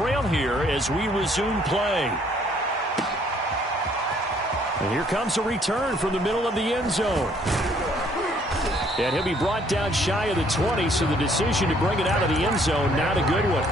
trail here as we resume play. And here comes a return from the middle of the end zone. And he'll be brought down shy of the 20, so the decision to bring it out of the end zone, not a good one.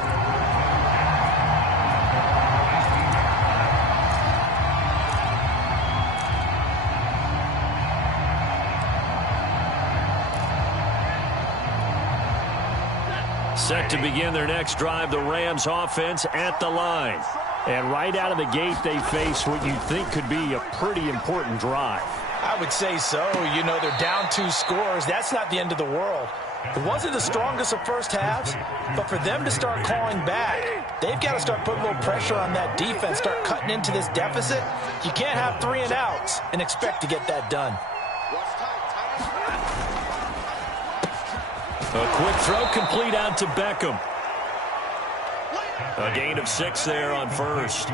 Set to begin their next drive, the Rams offense at the line. And right out of the gate, they face what you think could be a pretty important drive. I would say so. You know, they're down 2 scores. That's not the end of the world. It wasn't the strongest of first halves, but for them to start calling back, they've got to start putting a little pressure on that defense, start cutting into this deficit. You can't have 3 and outs and expect to get that done. A quick throw complete out to Beckham. A gain of 6 there on first.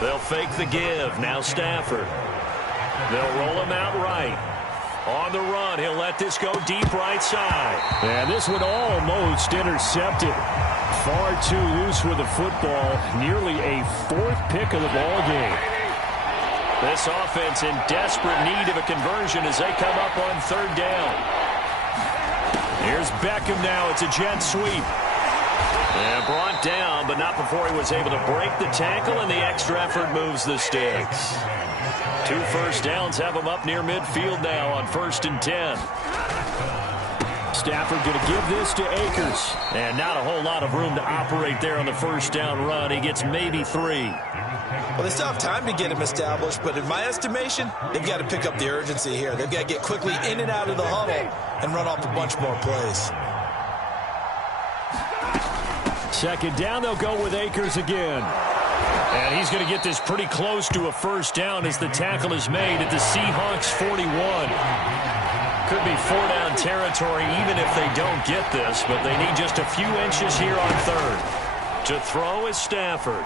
They'll fake the give. Now Stafford. They'll roll him out right. On the run, he'll let this go deep right side. And this one almost intercepted. Far too loose with the football. Nearly a 4th pick of the ball game. This offense in desperate need of a conversion as they come up on 3rd down. Here's Beckham now. It's a jet sweep. And brought down, but not before he was able to break the tackle, and the extra effort moves the sticks. 2 first downs have him up near midfield now on 1st and 10. Stafford going to give this to Akers. And not a whole lot of room to operate there on the 1st down run. He gets maybe 3. Well, they still have time to get him established, but in my estimation, they've got to pick up the urgency here. They've got to get quickly in and out of the huddle and run off a bunch more plays. 2nd down, they'll go with Akers again. And he's going to get this pretty close to a 1st down as the tackle is made at the Seahawks 41. Could be 4-down territory even if they don't get this, but they need just a few inches here on 3rd. To throw is Stafford.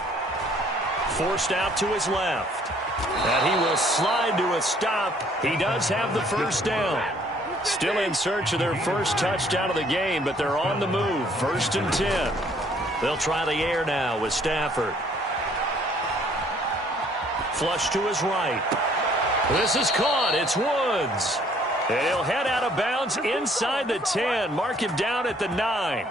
Forced out to his left. And he will slide to a stop. He does have the 1st down. Still in search of their first touchdown of the game, but they're on the move. 1st and 10. They'll try the air now with Stafford. Flush to his right. This is caught. It's Woods. And he'll head out of bounds inside the 10. Mark him down at the 9.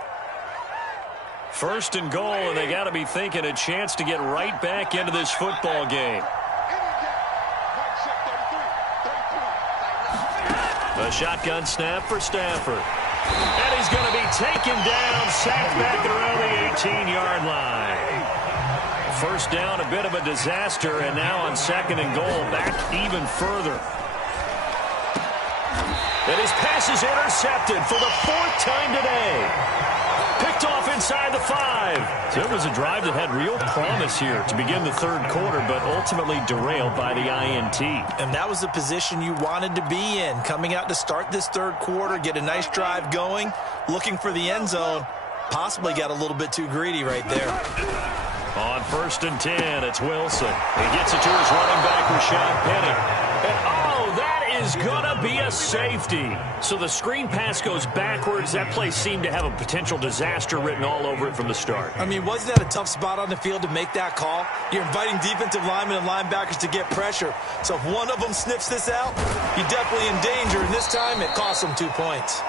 1st and goal, and they got to be thinking a chance to get right back into this football game. A shotgun snap for Stafford. And he's going to be taken down, sacked back around the 18-yard line. 1st down, a bit of a disaster, and now on 2nd and goal, back even further. And his pass is intercepted for the 4th time today. Picked off inside the 5. So it was a drive that had real promise here to begin the 3rd quarter, but ultimately derailed by the INT. And that was the position you wanted to be in, coming out to start this 3rd quarter, get a nice drive going, looking for the end zone. Possibly got a little bit too greedy right there. On 1st and 10, it's Wilson. He gets it to his running back, Rashad Penny. And that is going to be a safety. So the screen pass goes backwards. That play seemed to have a potential disaster written all over it from the start. I mean, wasn't that a tough spot on the field to make that call? You're inviting defensive linemen and linebackers to get pressure. So if one of them sniffs this out, you're definitely in danger. And this time, it cost them 2 points.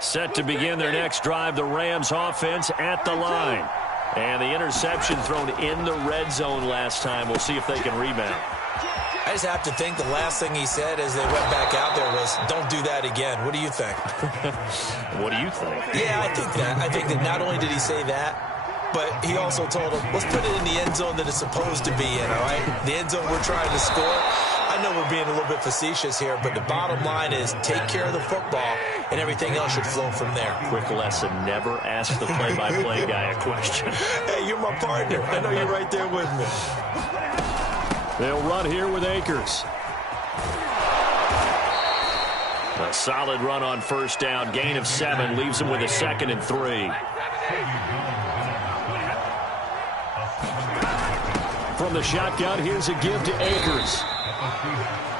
Set to begin their next drive, the Rams offense at the line. And the interception thrown in the red zone last time. We'll see if they can rebound. I just have to think the last thing he said as they went back out there was, don't do that again. What do you think? What do you think? Yeah, I think that. I think that not only did he say that, but he also told him, let's put it in the end zone that it's supposed to be in, all right? The end zone we're trying to score. I know we're being a little bit facetious here, but the bottom line is take care of the football, and everything else should flow from there. Quick lesson, never ask the play-by-play guy a question. Hey, you're my partner. I know you're right there with me. They'll run here with Akers. A solid run on first down. Gain of 7 leaves them with a 2nd and 3. From the shotgun, here's a give to Akers.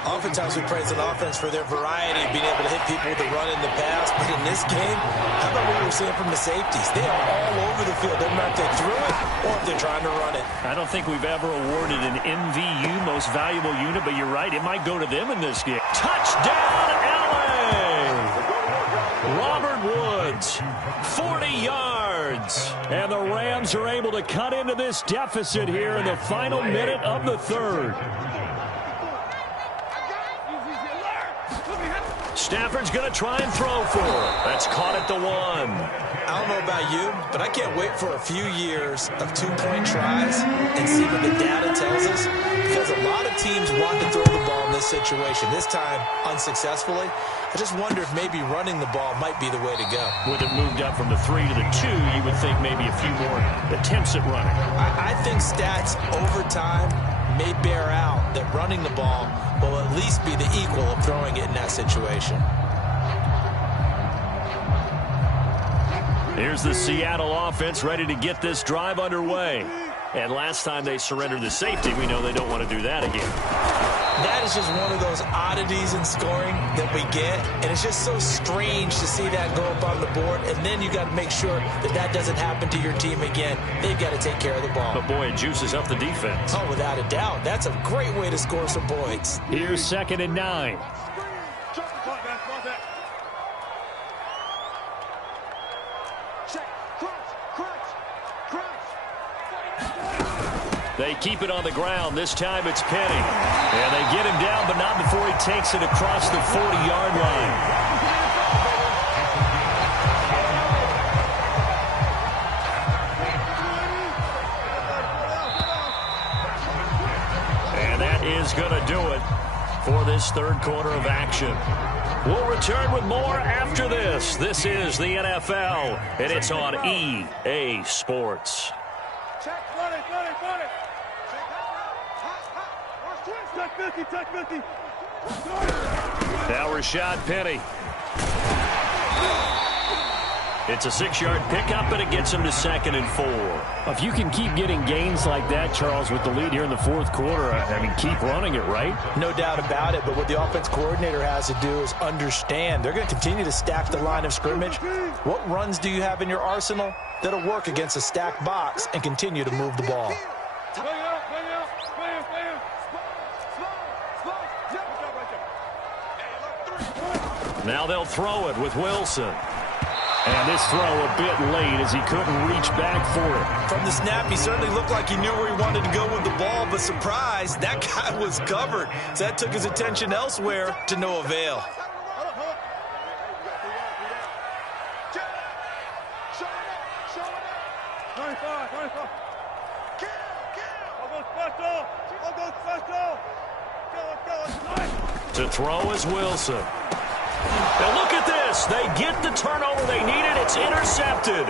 Oftentimes we praise an offense for their variety of being able to hit people with the run in the pass. But in this game, how about what we're seeing from the safeties? They are all over the field. Doesn't matter if they threw it or if they're trying to run it. I don't think we've ever awarded an MVU, most valuable unit, but you're right. It might go to them in this game. Touchdown, LA! Robert Woods, 40 yards. And the Rams are able to cut into this deficit here in the final minute of the 3rd. Stafford's going to try and throw for it. That's caught at the 1. I don't know about you, but I can't wait for a few years of 2-point tries and see what the data tells us. Because a lot of teams want to throw the ball in this situation. This time, unsuccessfully. I just wonder if maybe running the ball might be the way to go. With it moved up from the 3 to the 2, you would think maybe a few more attempts at running. I think stats over time may bear out that running the ball will at least be the equal of throwing it in that situation. Here's the Seattle offense ready to get this drive underway. And last time they surrendered the safety, we know they don't want to do that again. That is just one of those oddities in scoring that we get, and it's just so strange to see that go up on the board, and then you got to make sure that that doesn't happen to your team again. They've got to take care of the ball. But boy, it juices up the defense. Oh, without a doubt. That's a great way to score some points. Here's 2nd and 9. They keep it on the ground. This time it's Penny. And they get him down, but not before he takes it across the 40-yard line. And that is going to do it for this 3rd quarter of action. We'll return with more after this. This is the NFL, and it's on EA Sports. Now Rashad Penny. It's a 6-yard pickup, and it gets him to 2nd and 4. If you can keep getting gains like that, Charles, with the lead here in the 4th quarter, I mean, keep running it, right? No doubt about it, but what the offense coordinator has to do is understand. They're going to continue to stack the line of scrimmage. What runs do you have in your arsenal that'll work against a stacked box and continue to move the ball? Now they'll throw it with Wilson. And this throw a bit late as he couldn't reach back for it. From the snap, he certainly looked like he knew where he wanted to go with the ball, but surprise, that guy was covered. So that took his attention elsewhere to no avail. To throw is Wilson. And look at this. They get the turnover they needed. It's intercepted.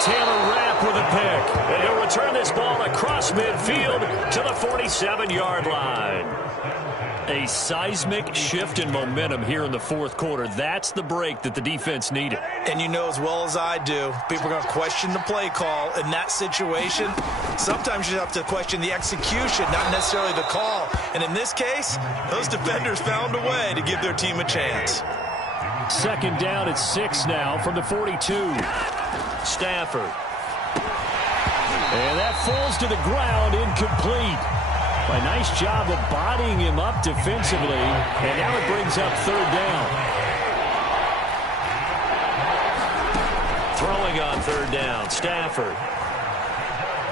Taylor Rapp with a pick. And he'll return this ball across midfield to the 47-yard line. A seismic shift in momentum here in the 4th quarter. That's the break that the defense needed. And you know as well as I do, people are going to question the play call in that situation. Sometimes you have to question the execution, not necessarily the call. And in this case, those defenders found a way to give their team a chance. 2nd down at 6 now from the 42. Stafford. And that falls to the ground, incomplete. A nice job of bodying him up defensively, and now it brings up 3rd down. Throwing on 3rd down, Stafford.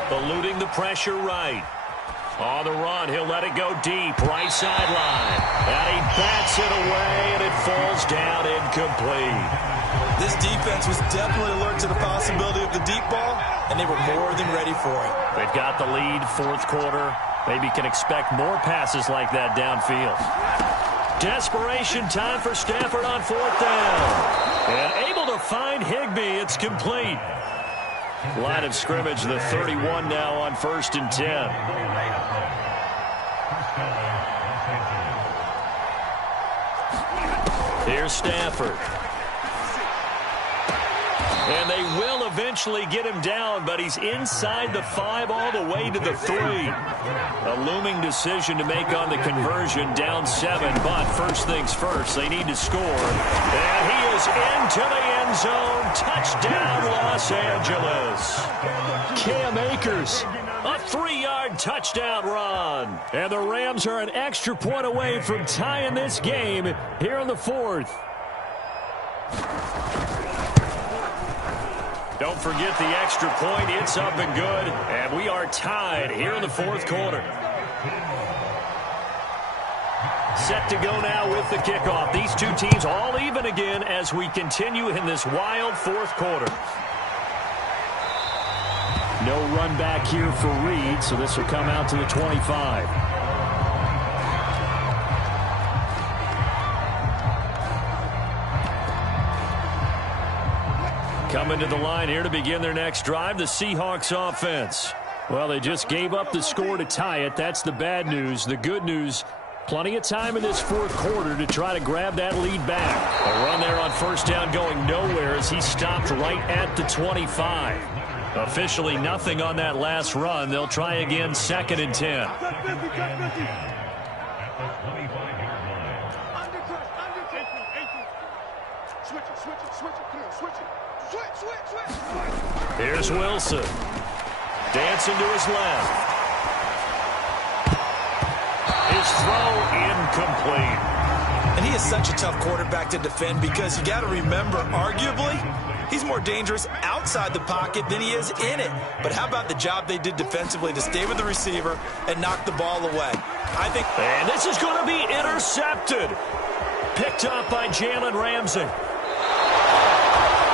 Eluding the pressure right. On the run, he'll let it go deep, right sideline. And he bats it away, and it falls down incomplete. This defense was definitely alert to the possibility of the deep ball, and they were more than ready for it. They've got the lead, 4th quarter. Maybe can expect more passes like that downfield. Desperation time for Stafford on 4th down. And able to find Higbee. It's complete. Line of scrimmage, the 31 now on 1st and 10. Here's Stafford. And they will eventually get him down, but he's inside the 5 all the way to the 3. A looming decision to make on the conversion, down 7. But first things first, they need to score. And he is into the end zone. Touchdown, Los Angeles. Cam Akers, a 3-yard touchdown run. And the Rams are an extra point away from tying this game here in the 4th. Don't forget the extra point. It's up and good. And we are tied here in the 4th quarter. Set to go now with the kickoff. These two teams all even again as we continue in this wild 4th quarter. No run back here for Reed, so this will come out to the 25. Coming to the line here to begin their next drive, the Seahawks offense. Well, they just gave up the score to tie it. That's the bad news. The good news, plenty of time in this 4th quarter to try to grab that lead back. A run there on first down going nowhere as he stopped right at the 25. Officially nothing on that last run. They'll try again 2nd and 10. Here's Wilson. Dancing to his left. His throw incomplete. And he is such a tough quarterback to defend because you got to remember, arguably, he's more dangerous outside the pocket than he is in it. But how about the job they did defensively to stay with the receiver and knock the ball away? And this is going to be intercepted. Picked up by Jalen Ramsey.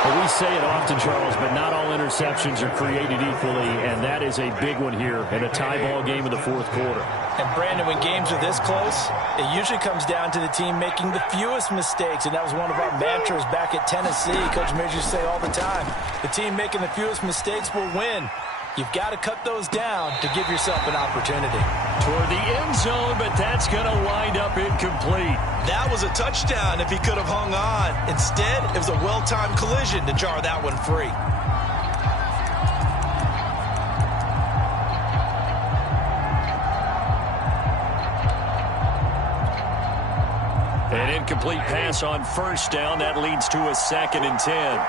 Well, we say it often, Charles, but not all interceptions are created equally, and that is a big one here in a tie ball game in the 4th quarter. And, Brandon, when games are this close, it usually comes down to the team making the fewest mistakes, and that was one of our mantras back at Tennessee. Coach Mears used to say all the time, the team making the fewest mistakes will win. You've got to cut those down to give yourself an opportunity. Toward the end zone, but that's going to wind up incomplete. That was a touchdown if he could have hung on. Instead, it was a well-timed collision to jar that one free. An incomplete pass on first down. That leads to a 2nd and 10.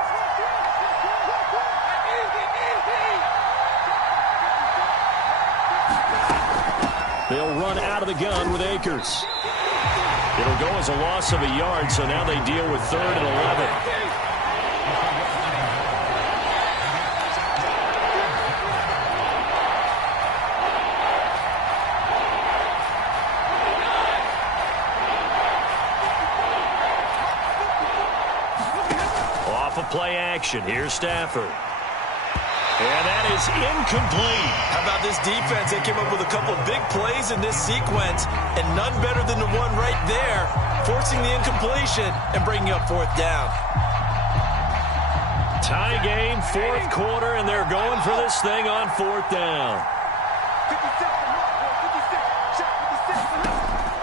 They'll run out of the gun with Akers. It'll go as a loss of a yard, so now they deal with 3rd and 11. Off of play action. Here's Stafford. And that is incomplete. How about this defense? They came up with a couple of big plays in this sequence, and none better than the one right there, forcing the incompletion and bringing up 4th down. Tie game, 4th quarter, and they're going for this thing on 4th down.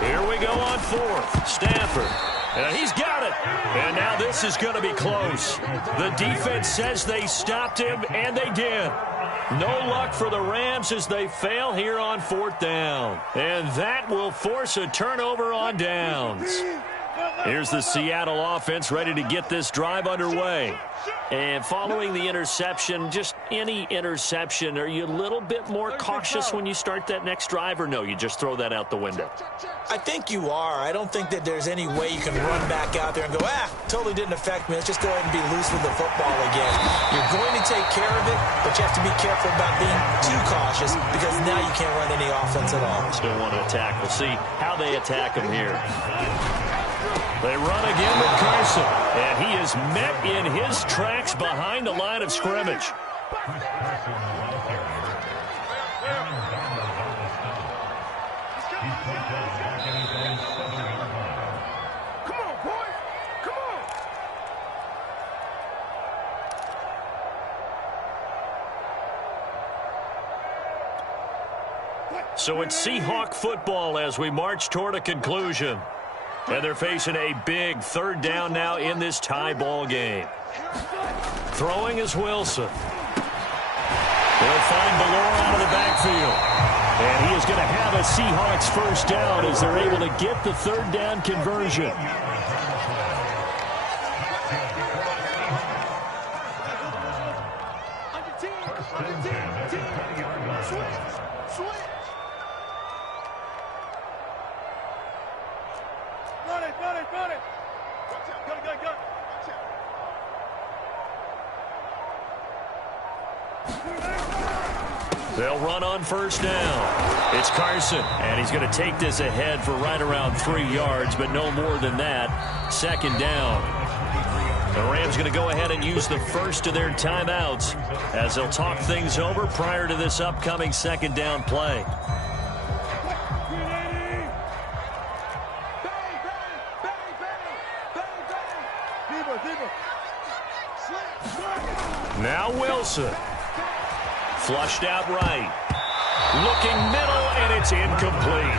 Here we go on 4th. Stafford. He's got it. And now this is going to be close. The defense says they stopped him, and they did. No luck for the Rams as they fail here on 4th down. And that will force a turnover on downs. Here's the Seattle offense ready to get this drive underway. And following the interception, just any interception, are you a little bit more cautious when you start that next drive, or no, you just throw that out the window? I think you are. I don't think that there's any way you can run back out there and go, totally didn't affect me. Let's just go ahead and be loose with the football again. You're going to take care of it, but you have to be careful about being too cautious because now you can't run any offense at all. Still want to attack. We'll see how they attack him here. They run again with Carson, and he is met in his tracks behind the line of scrimmage. Come on, boys. Come on. So it's Seahawk football as we march toward a conclusion. And they're facing a big third down now in this tie ball game. Throwing is Wilson. They'll find Ballore out of the backfield. And he is going to have a Seahawks first down as they're able to get the third down conversion. Run it. Watch out. Gun. Watch out. They'll run on first down. It's Carson, and he's going to take this ahead for right around 3 yards, but no more than that. Second down. The Rams going to go ahead and use the first of their timeouts as they'll talk things over prior to this upcoming second down play. Now Wilson. Flushed out right. Looking middle, and it's incomplete.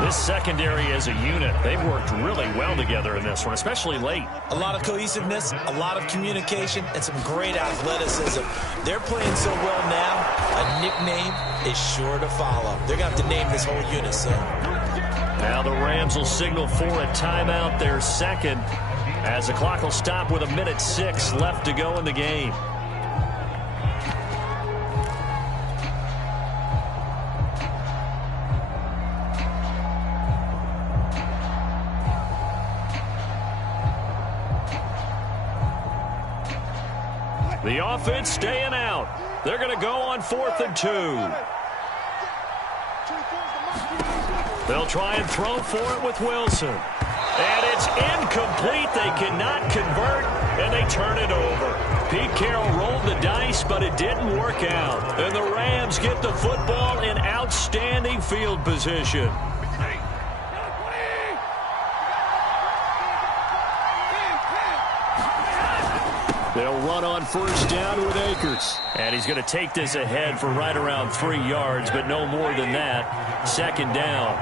This secondary as a unit, they've worked really well together in this one, especially late. A lot of cohesiveness, a lot of communication, and some great athleticism. They're playing so well now, a nickname is sure to follow. They're going to have to name this whole unit soon. Now the Rams will signal for a timeout, their second, as the clock will stop with 1:06 left to go in the game. The offense staying out. They're going to go on 4th and 2. They'll try and throw for it with Wilson. And it's incomplete. They cannot convert, and they turn it over. Pete Carroll rolled the dice, but it didn't work out. And the Rams get the football in outstanding field position. They'll run on first down with Akers. And he's going to take this ahead for right around 3 yards, but no more than that. Second down.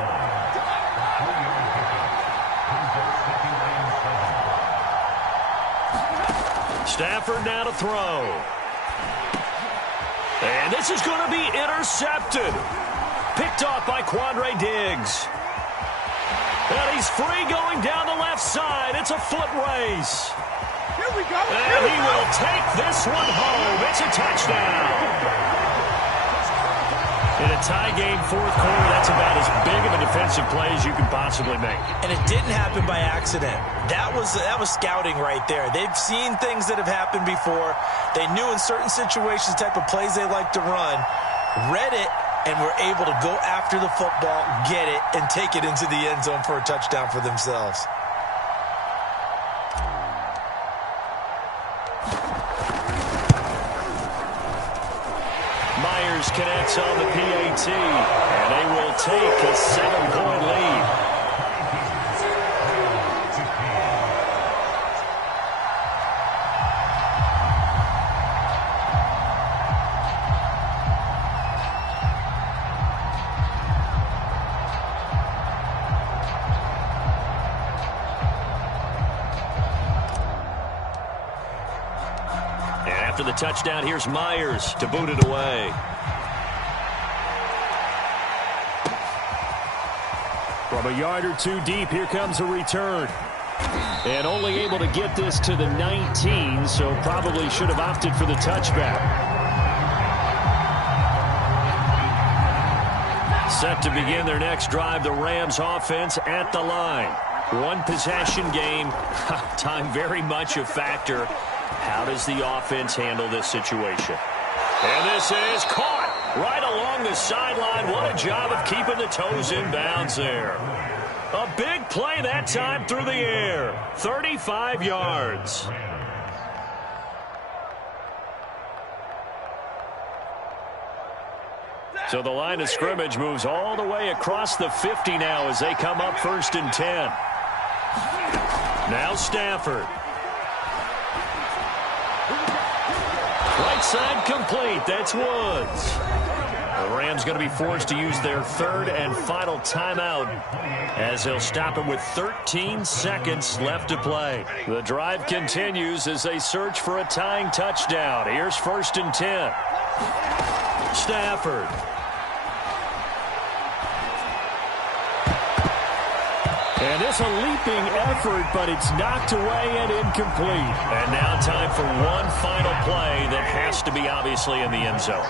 Stafford now to throw. And this is going to be intercepted. Picked off by Quandre Diggs. And he's free going down the left side. It's a foot race. Here we go. And he will take this one home. It's a touchdown. In a tie game, fourth quarter, that's about as big of a defensive play as you can possibly make. And it didn't happen by accident. That was scouting right there. They've seen things that have happened before. They knew in certain situations the type of plays they like to run, read it, and were able to go after the football, get it, and take it into the end zone for a touchdown for themselves. Myers connects on the PAT, and they will take a 7-point lead. After the touchdown, here's Myers to boot it away. From a yard or two deep, here comes a return. And only able to get this to the 19, so probably should have opted for the touchback. Set to begin their next drive, the Rams offense at the line. One possession game, time very much a factor. How does the offense handle this situation? And this is caught right along the sideline. What a job of keeping the toes in bounds there. A big play that time through the air. 35 yards. So the line of scrimmage moves all the way across the 50 now as they come up 1st and 10. Now Stafford. Right side complete. That's Woods. The Rams going to be forced to use their third and final timeout as they'll stop it with 13 seconds left to play. The drive continues as they search for a tying touchdown. Here's 1st and 10. Stafford. And it's a leaping effort, but it's knocked away and incomplete. And now time for one final play that has to be obviously in the end zone.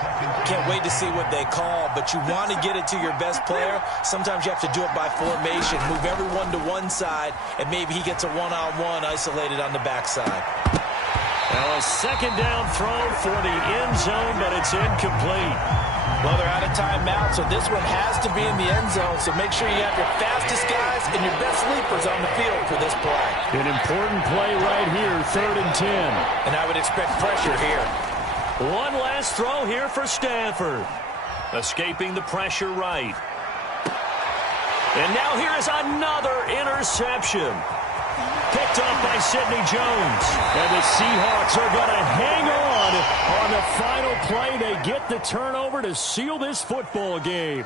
Can't wait to see what they call, but you want to get it to your best player. Sometimes you have to do it by formation. Move everyone to one side, and maybe he gets a one-on-one isolated on the backside. Now a second down throw for the end zone, but it's incomplete. Well, they're out of timeout, so this one has to be in the end zone. So make sure you have your fastest guys and your best sleepers on the field for this play. An important play right here, 3rd and 10. And I would expect pressure here. One last throw here for Stafford. Escaping the pressure right. And now here is another interception. Picked up by Sidney Jones. And the Seahawks are going to hang on the final play. They get the turnover to seal this football game.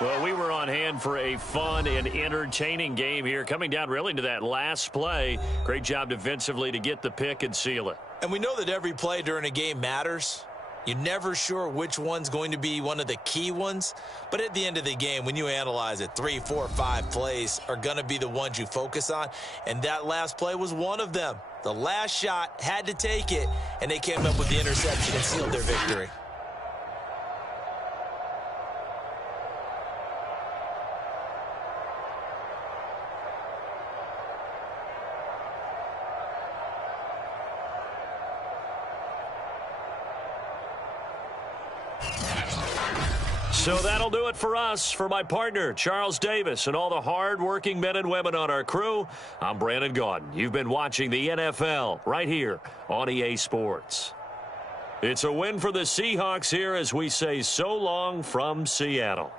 Well, we were on hand for a fun and entertaining game here. Coming down really to that last play. Great job defensively to get the pick and seal it. And we know that every play during a game matters. You're never sure which one's going to be one of the key ones. But at the end of the game, when you analyze it, 3, 4, 5 plays are going to be the ones you focus on. And that last play was one of them. The last shot had to take it, and they came up with the interception and sealed their victory. So that'll do it for us. For my partner, Charles Davis, and all the hard-working men and women on our crew, I'm Brandon Gaudin. You've been watching the NFL right here on EA Sports. It's a win for the Seahawks here as we say so long from Seattle.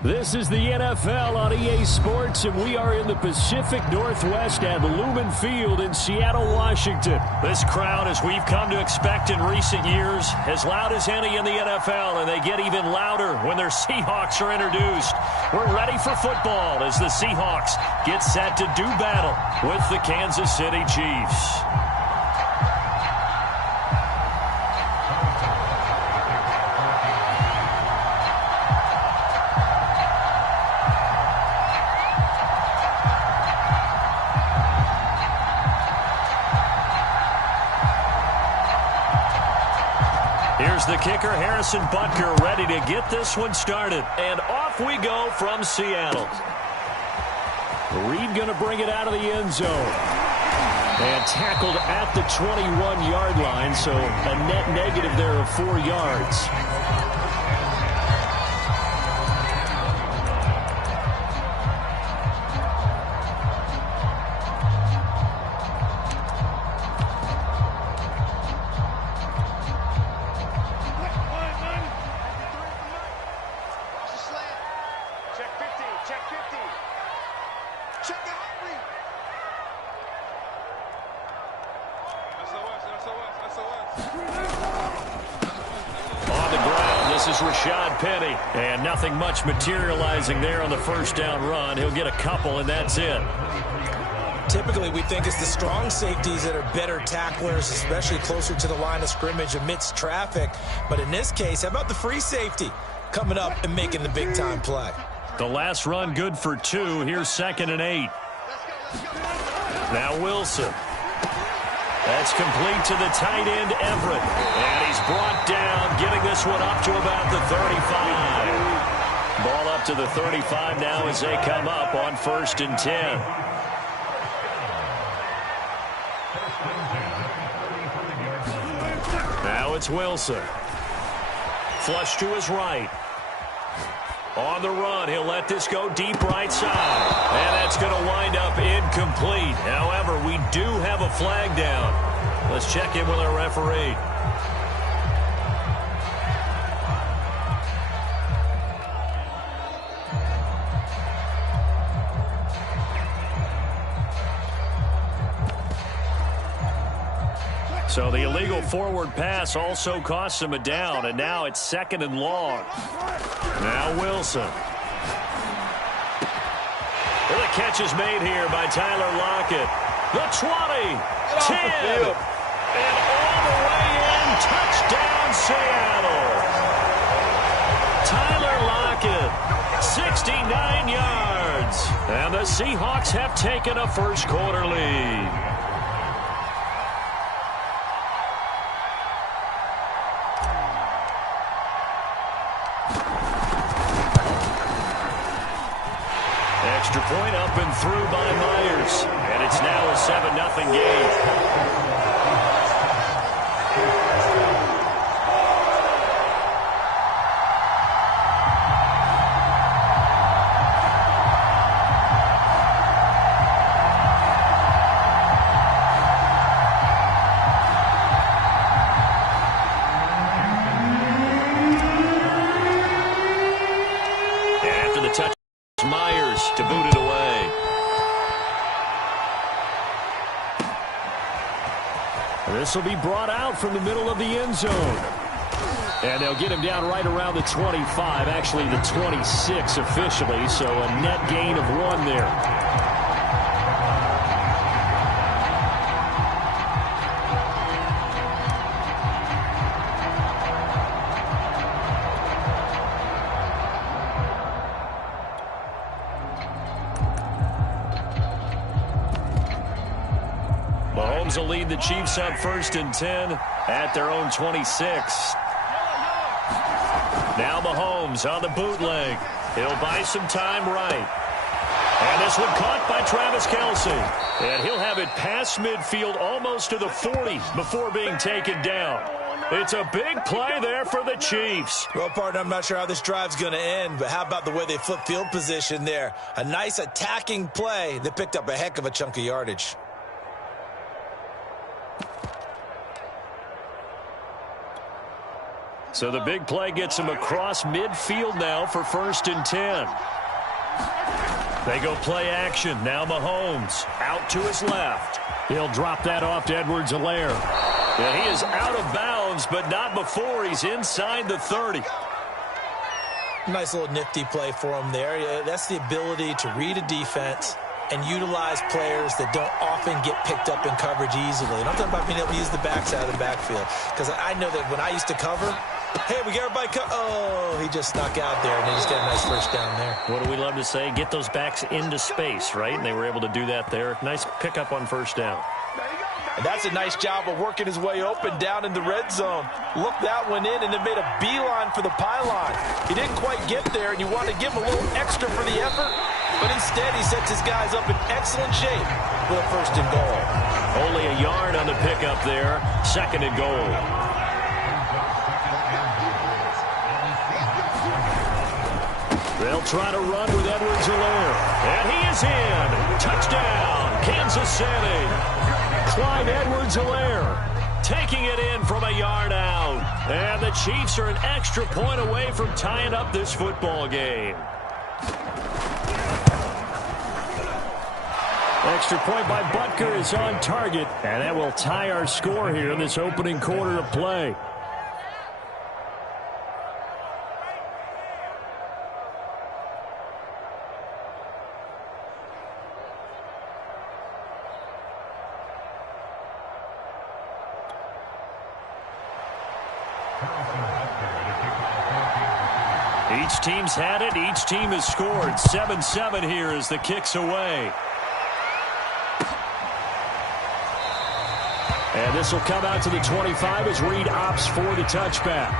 This is the NFL on EA Sports, and we are in the Pacific Northwest at Lumen Field in Seattle, Washington. This crowd, as we've come to expect in recent years, as loud as any in the NFL, and they get even louder when their Seahawks are introduced. We're ready for football as the Seahawks get set to do battle with the Kansas City Chiefs. Here's the kicker, Harrison Butker, ready to get this one started. And off we go from Seattle. Reed going to bring it out of the end zone. And tackled at the 21-yard line, so a net negative there of 4 yards. And nothing much materializing there on the first down run. He'll get a couple, and that's it. Typically, we think it's the strong safeties that are better tacklers, especially closer to the line of scrimmage amidst traffic. But in this case, how about the free safety coming up and making the big-time play? The last run good for 2. Here's 2nd and 8. Now Wilson. That's complete to the tight end, Everett. And he's brought down, getting this one up to about the 35. Ball up to the 35 now as they come up on 1st and 10. Now it's Wilson. Flush to his right. On the run, he'll let this go deep right side. And that's going to wind up incomplete. However, we do have a flag down. Let's check in with our referee. So the illegal forward pass also costs him a down, and now it's 2nd and long. Now Wilson. Well, the catch is made here by Tyler Lockett. The 20, 10, and all the way in. Touchdown, Seattle. Tyler Lockett, 69 yards. And the Seahawks have taken a first-quarter lead. Extra point up and through by Myers. And it's now a 7-0 game. After the touch, Myers to boot it away. This will be brought out from the middle of the end zone. And they'll get him down right around the 25, actually the 26 officially, so a net gain of 1 there. Mahomes will lead the Chiefs up 1st and 10 at their own 26. Now Mahomes on the bootleg. He'll buy some time right. And this one caught by Travis Kelce. And he'll have it past midfield almost to the 40 before being taken down. It's a big play there for the Chiefs. Well, partner, I'm not sure how this drive's going to end, but how about the way they flip field position there? A nice attacking play that picked up a heck of a chunk of yardage. So the big play gets him across midfield now for 1st and 10. They go play action. Now Mahomes out to his left. He'll drop that off to Edwards-Helaire. And he is out of bounds, but not before he's inside the 30. Nice little nifty play for him there. Yeah, that's the ability to read a defense and utilize players that don't often get picked up in coverage easily. And I'm talking about being able to use the backside of the backfield. Because I know that when I used to cover, hey, we got everybody oh, he just snuck out there, and they just got a nice first down there. What do we love to say? Get those backs into space, right? And they were able to do that there. Nice pickup on 1st down. And that's a nice job of working his way open down in the red zone. Looked that one in and then made a beeline for the pylon. He didn't quite get there, and you want to give him a little extra for the effort. But instead, he sets his guys up in excellent shape with a 1st and goal. Only a yard on the pickup there. 2nd and goal. They'll try to run with Edwards-Helaire. And he is in. Touchdown, Kansas City. Clyde Edwards-Helaire taking it in from a yard out. And the Chiefs are an extra point away from tying up this football game. Extra point by Butker is on target. And that will tie our score here in this opening quarter of play. Each team's had it. Each team has scored. 7-7 here as the kick's away. And this will come out to the 25 as Reed opts for the touchback.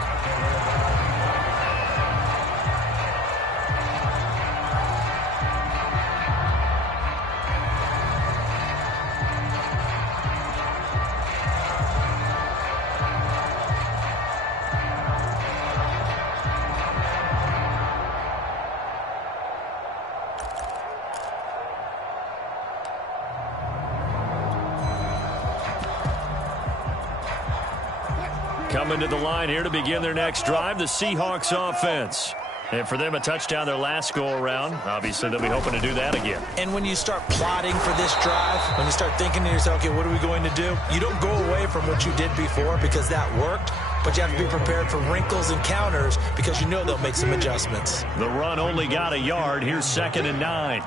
Coming to the line here to begin their next drive, the Seahawks offense. And for them, a touchdown their last go-around. Obviously, they'll be hoping to do that again. And when you start plotting for this drive, when you start thinking to yourself, okay, what are we going to do? You don't go away from what you did before because that worked, but you have to be prepared for wrinkles and counters because you know they'll make some adjustments. The run only got a yard. Here's 2nd and 9.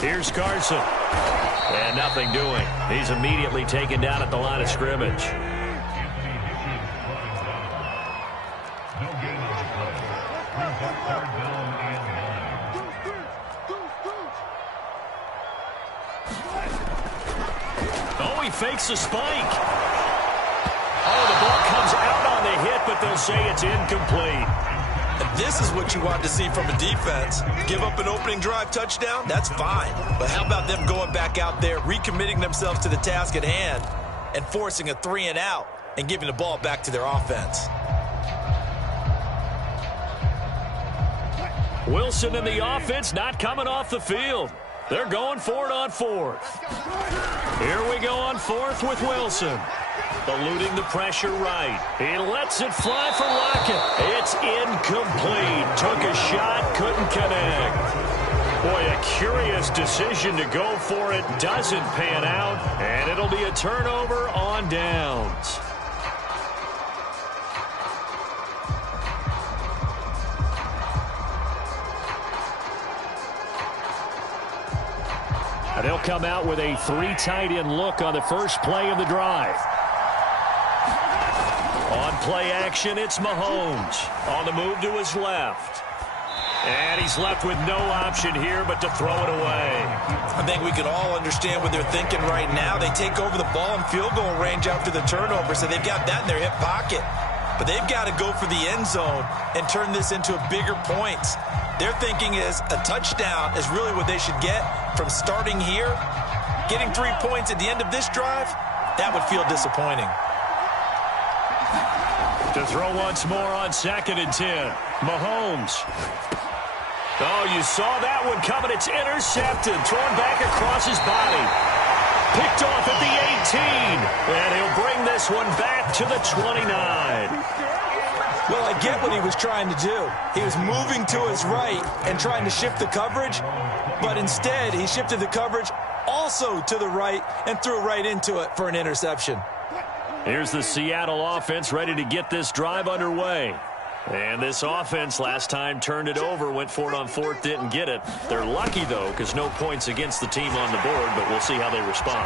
Here's Carson. And nothing doing. He's immediately taken down at the line of scrimmage. Oh, he fakes a spike. Oh, the ball comes out on the hit, but they'll say it's incomplete. This is what you want to see from a defense. Give up an opening drive touchdown, that's fine. But how about them going back out there, recommitting themselves to the task at hand, and forcing a 3-and-out and giving the ball back to their offense. Wilson and the offense not coming off the field. They're going for it on 4th. Here we go on 4th with Wilson. Eluding the pressure right. He lets it fly for Lockett. It's incomplete. Took a shot, couldn't connect. Boy, a curious decision to go for it. Doesn't pan out, and it'll be a turnover on downs. And they'll come out with a 3 tight end look on the first play of the drive. On play action, it's Mahomes. On the move to his left. And he's left with no option here but to throw it away. I think we can all understand what they're thinking right now. They take over the ball in field goal range after the turnover, so they've got that in their hip pocket. But they've got to go for the end zone and turn this into a bigger points. Their thinking is a touchdown is really what they should get from starting here. Getting 3 points at the end of this drive, that would feel disappointing. To throw once more on 2nd and 10. Mahomes. Oh, you saw that one coming. It's intercepted. Thrown back across his body. Picked off at the 18. And he'll bring this one back to the 29. Well, I get what he was trying to do. He was moving to his right and trying to shift the coverage, but instead he shifted the coverage also to the right and threw right into it for an interception. Here's the Seattle offense ready to get this drive underway. And this offense last time turned it over, went for it on fourth, didn't get it. They're lucky, though, because no points against the team on the board, but we'll see how they respond.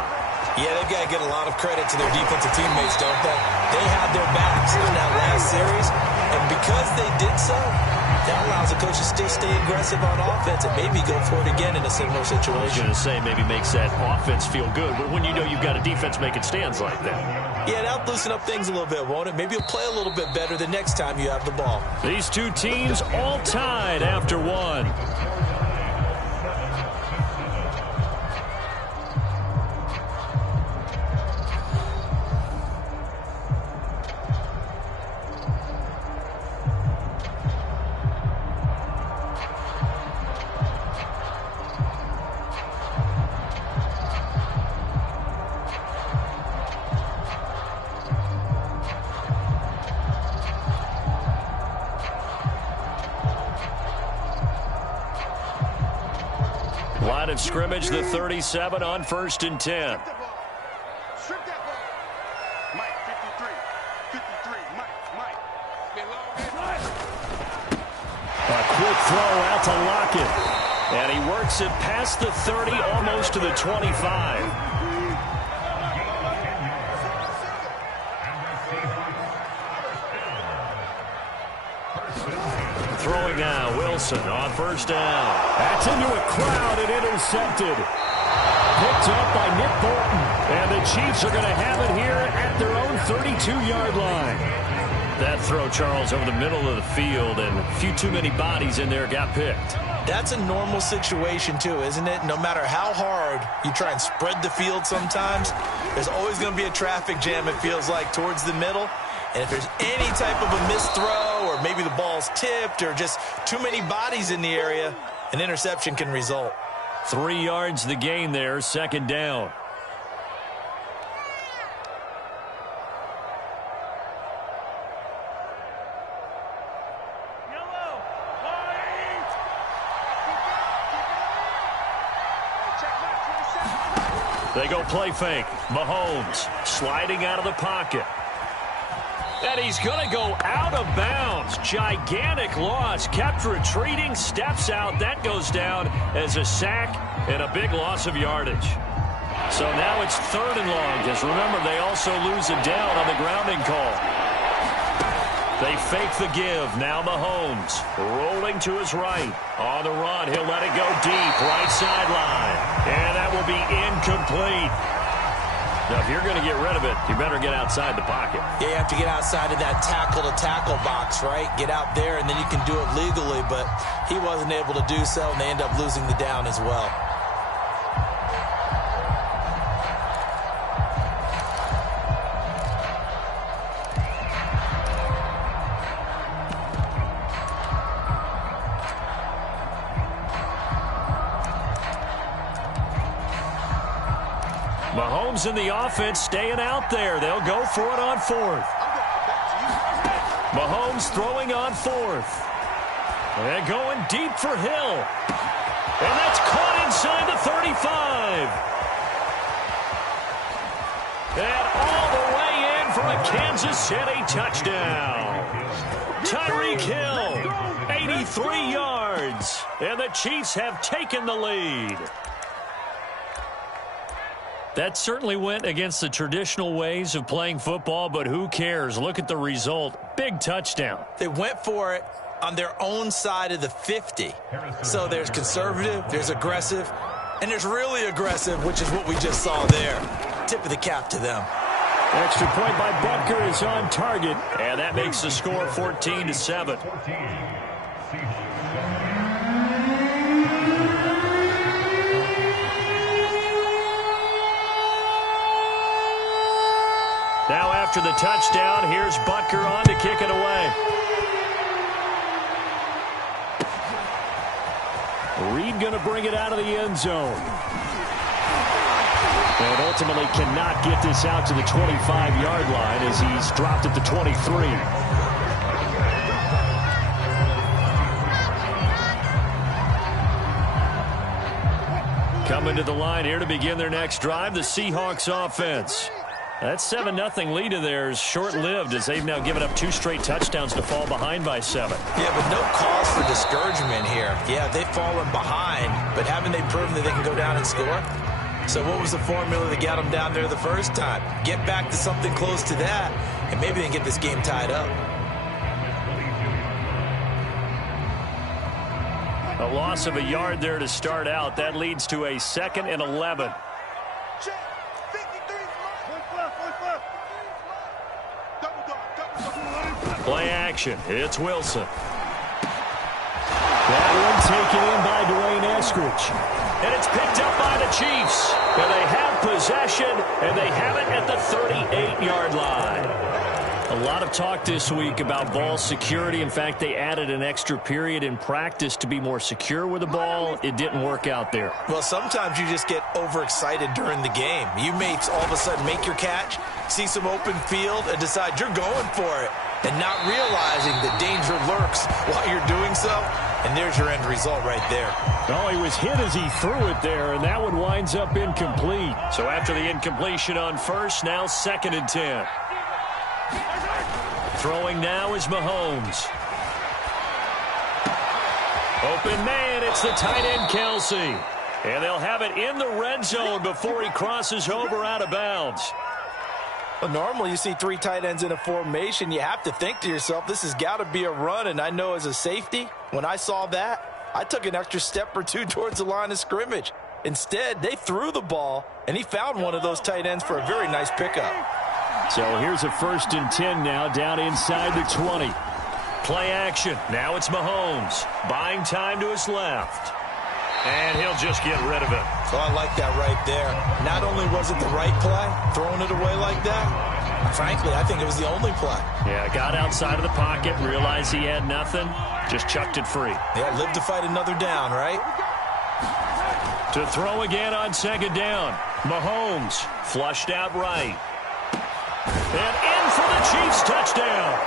Yeah, they've got to get a lot of credit to their defensive teammates, don't they? They had their backs in that last series, and because they did so, that allows the coach to still stay aggressive on offense and maybe go for it again in a similar situation. I was going to say maybe makes that offense feel good, but when you know you've got a defense making stands like that. Yeah, that'll loosen up things a little bit, won't it? Maybe you'll play a little bit better the next time you have the ball. These two teams all tied after one. Line of scrimmage, the 37 on 1st and 10. Strip that ball. Mike, 53. Mike. A quick throw out to Lockett. And he works it past the 30, almost to the 25. Throwing now, Wilson on 1st down. That's into a crowd and intercepted. Picked up by Nick Bolton. And the Chiefs are going to have it here at their own 32-yard line. That throw, Charles, over the middle of the field, and a few too many bodies in there got picked. That's a normal situation, too, isn't it? No matter how hard you try and spread the field sometimes, there's always going to be a traffic jam, it feels like, towards the middle. And if there's any type of a missed throw or maybe the ball's tipped or just too many bodies in the area, an interception can result. 3 yards the gain there, 2nd down. They go play fake. Mahomes sliding out of the pocket. And he's going to go out of bounds. Gigantic loss. Kept retreating. Steps out. That goes down as a sack and a big loss of yardage. So now it's 3rd and long. Because remember, they also lose a down on the grounding call. They fake the give. Now Mahomes rolling to his right. On the run. He'll let it go deep. Right sideline. And that will be incomplete. Now, if you're going to get rid of it, you better get outside the pocket. Yeah, you have to get outside of that tackle-to-tackle box, right? Get out there, and then you can do it legally, but he wasn't able to do so, and they end up losing the down as well. Mahomes in the offense staying out there. They'll go for it on 4th. Mahomes throwing on 4th. And going deep for Hill. And that's caught inside the 35. And all the way in for a Kansas City touchdown. Tyreek Hill, 83 yards. And the Chiefs have taken the lead. That certainly went against the traditional ways of playing football, but who cares? Look at the result. Big touchdown. They went for it on their own side of the 50. So there's conservative, there's aggressive, and there's really aggressive, which is what we just saw there. Tip of the cap to them. Extra point by Butker is on target, and that makes the score 14-7. Now after the touchdown, here's Butker on to kick it away. Reed going to bring it out of the end zone. And ultimately cannot get this out to the 25-yard line as he's dropped at the 23. Coming to the line here to begin their next drive, the Seahawks offense. That 7-0 lead of theirs short-lived as they've now given up 2 straight touchdowns to fall behind by 7. Yeah, but no cause for discouragement here. Yeah, they've fallen behind, but haven't they proven that they can go down and score? So what was the formula that got them down there the first time? Get back to something close to that, and maybe they can get this game tied up. A loss of a yard there to start out. That leads to a 2nd and 11. Play action. It's Wilson. That one taken in by Dwayne Eskridge. And it's picked up by the Chiefs. And they have possession, and they have it at the 38-yard line. A lot of talk this week about ball security. In fact, they added an extra period in practice to be more secure with the ball. It didn't work out there. Well, sometimes you just get overexcited during the game. You may all of a sudden make your catch, see some open field, and decide you're going for it, and not realizing that danger lurks while you're doing so. And there's your end result right there. Oh, he was hit as he threw it there, and that one winds up incomplete. So after the incompletion on first, now 2nd and 10. Throwing now is Mahomes. Open man, it's the tight end Kelsey. And they'll have it in the red zone before he crosses over out of bounds. Well, normally you see 3 tight ends in a formation. You have to think to yourself, this has got to be a run. And I know as a safety, when I saw that, I took an extra step or 2 towards the line of scrimmage. Instead, they threw the ball, and he found one of those tight ends for a very nice pickup. So here's a 1st and 10 now, down inside the 20. Play action. Now it's Mahomes. Buying time to his left. And he'll just get rid of it. So I like that right there. Not only was it the right play, throwing it away like that, frankly, I think it was the only play. Yeah, got outside of the pocket, realized he had nothing, just chucked it free. Yeah, live to fight another down, right? To throw again on 2nd down. Mahomes flushed out right. And in for the Chiefs touchdown.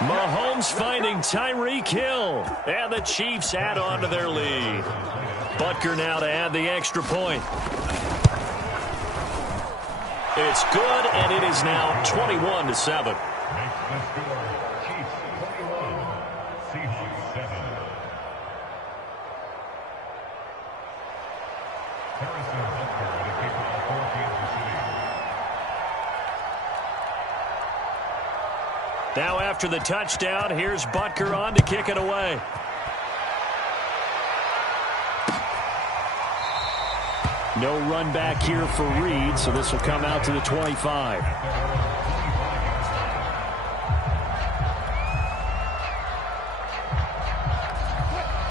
Mahomes finding Tyreek Hill. And the Chiefs add on to their lead. Butker now to add the extra point. It's good, and it is now 21-7. Now after the touchdown, here's Butker on to kick it away. No run back here for Reed, so this will come out to the 25.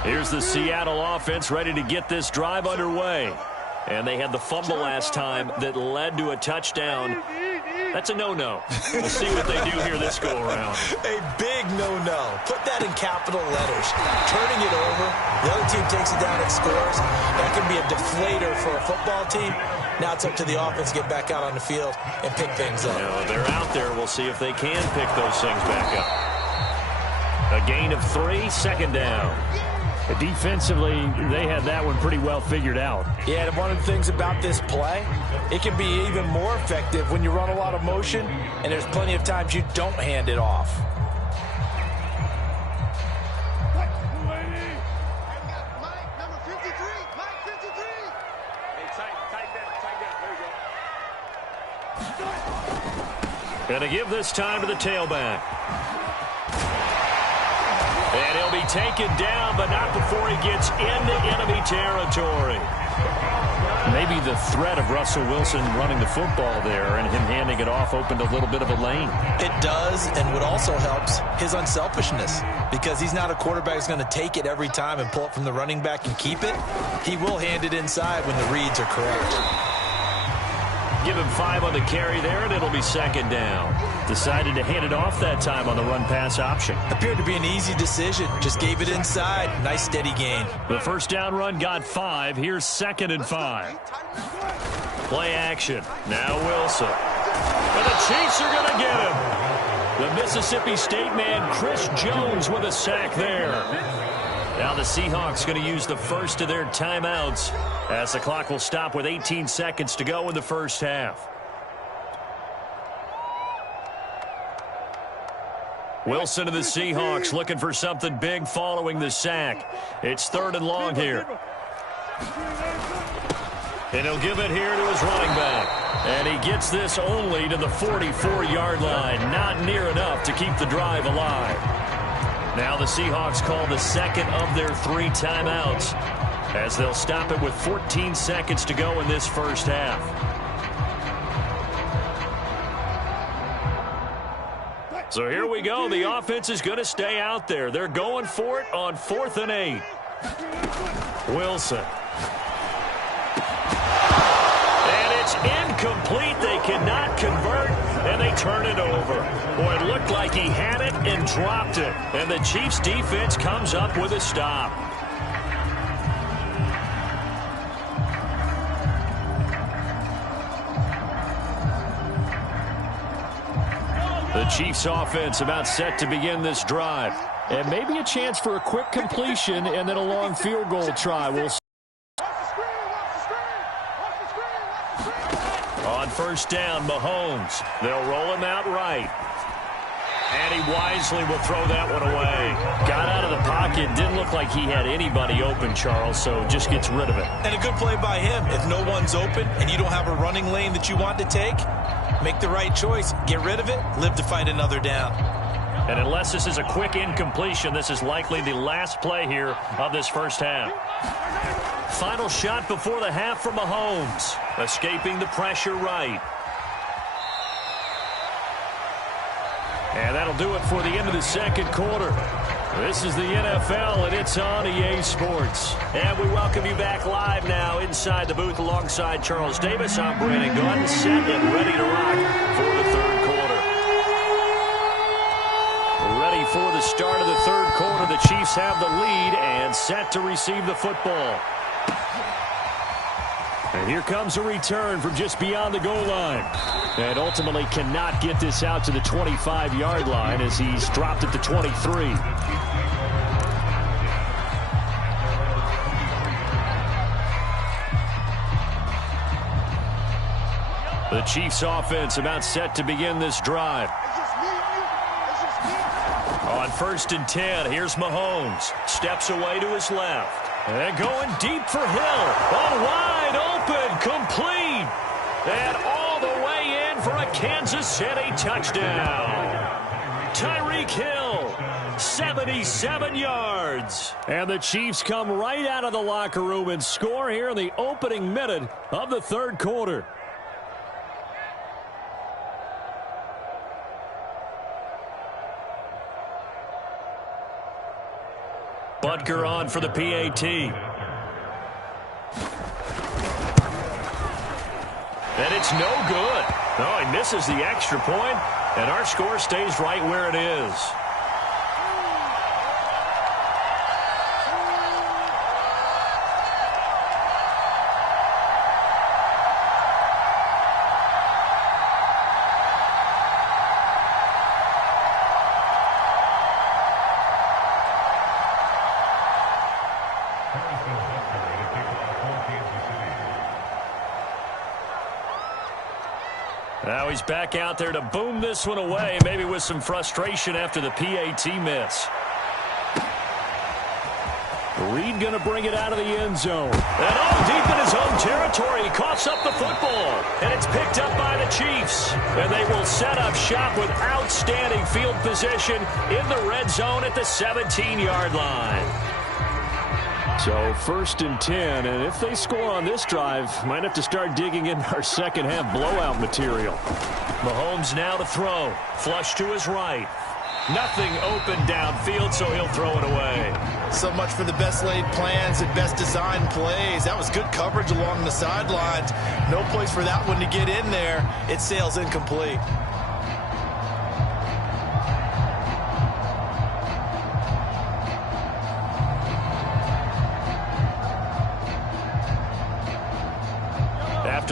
Here's the Seattle offense ready to get this drive underway. And they had the fumble last time that led to a touchdown. That's a no-no. We'll see what they do here this go-around. A big no-no. Put that in capital letters. Turning it over, the other team takes it down and scores. That can be a deflator for a football team. Now it's up to the offense to get back out on the field and pick things up. You know, they're out there. We'll see if they can pick those things back up. A gain of 3, 2nd down. Defensively, they had that one pretty well figured out. Yeah, and one of the things about this play, it can be even more effective when you run a lot of motion, and there's plenty of times you don't hand it off. Number 53, Mike 53. Hey, tight down. Going to give this time to the tailback. And he'll be taken down, but not before he gets into enemy territory. Maybe the threat of Russell Wilson running the football there and him handing it off opened a little bit of a lane. It does, and what also helps, his unselfishness. Because he's not a quarterback who's going to take it every time and pull it from the running back and keep it. He will hand it inside when the reads are correct. Give him 5 on the carry there, and it'll be 2nd down. Decided to hand it off that time on the run-pass option. Appeared to be an easy decision. Just gave it inside. Nice steady gain. The first down run got 5. Here's 2nd and 5. Play action. Now Wilson. And the Chiefs are going to get him. The Mississippi State man, Chris Jones, with a sack there. Now the Seahawks going to use the first of their timeouts as the clock will stop with 18 seconds to go in the first half. Wilson of the Seahawks looking for something big following the sack. It's 3rd and long here. And he'll give it here to his running back. And he gets this only to the 44-yard line. Not near enough to keep the drive alive. Now the Seahawks call the second of their 3 timeouts as they'll stop it with 14 seconds to go in this first half. So here we go. The offense is going to stay out there. They're going for it on 4th and 8. Wilson. And it's incomplete. They cannot convert, and they turn it over. Boy, it looked like he had it and dropped it. And the Chiefs defense comes up with a stop. The Chiefs offense about set to begin this drive. And maybe a chance for a quick completion and then a long field goal try. We'll see. On first down, Mahomes. They'll roll him out right. And he wisely will throw that one away. Got out of the pocket. Didn't look like he had anybody open, Charles, so just gets rid of it. And a good play by him. If no one's open and you don't have a running lane that you want to take, make the right choice. Get rid of it. Live to fight another down. And unless this is a quick incompletion, this is likely the last play here of this first half. Final shot before the half from Mahomes. Escaping the pressure right. And that'll do it for the end of the second quarter. This is the NFL, and it's on EA Sports. And we welcome you back live now inside the booth alongside Charles Davis. I'm Brandon Gunn, set and ready to rock for the third quarter. Ready for the start of the third quarter. The Chiefs have the lead and set to receive the football. And here comes a return from just beyond the goal line. And ultimately cannot get this out to the 25-yard line as he's dropped at the 23. The Chiefs offense about set to begin this drive. On 1st and 10, here's Mahomes. Steps away to his left. And going deep for Hill. Oh, wide open, complete. And all the way in for a Kansas City touchdown. Tyreek Hill, 77 yards. And the Chiefs come right out of the locker room and score here in the opening minute of the third quarter. Butker on for the PAT. And it's no good. No, he misses the extra point, and our score stays right where it is. Now he's back out there to boom this one away, maybe with some frustration after the PAT miss. Reed going to bring it out of the end zone. And all deep in his own territory, he coughs up the football. And it's picked up by the Chiefs. And they will set up shop with outstanding field position in the red zone at the 17-yard line. So 1st and 10, and if they score on this drive, might have to start digging in our second half blowout material. Mahomes now to throw. Flush to his right. Nothing open downfield, so he'll throw it away. So much for the best laid plans and best designed plays. That was good coverage along the sidelines. No place for that one to get in there. It sails incomplete.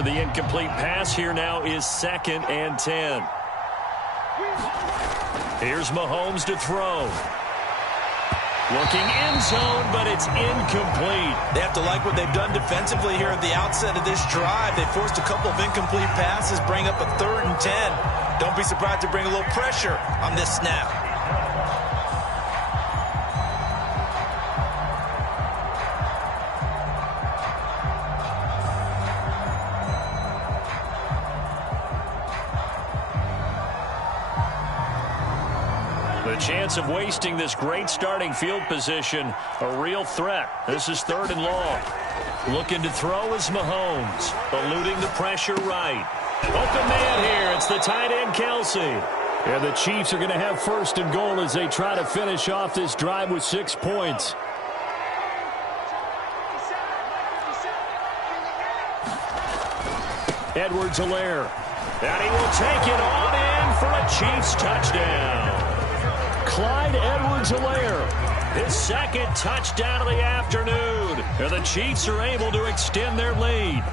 the incomplete pass. Here now is 2nd and 10. Here's Mahomes to throw. Looking end zone, but it's incomplete. They have to like what they've done defensively here at the outset of this drive. They forced a couple of incomplete passes, bring up a 3rd and 10. Don't be surprised to bring a little pressure on this snap. The chance of wasting this great starting field position, a real threat. This is 3rd and long. Looking to throw is Mahomes, eluding the pressure right. Open man here. It's the tight end, Kelsey. And the Chiefs are going to have 1st and goal as they try to finish off this drive with 6 points. Edwards-Helaire. And he will take it on in for a Chiefs touchdown. Clyde Edwards-Helaire. His 2nd touchdown of the afternoon. And the Chiefs are able to extend their lead.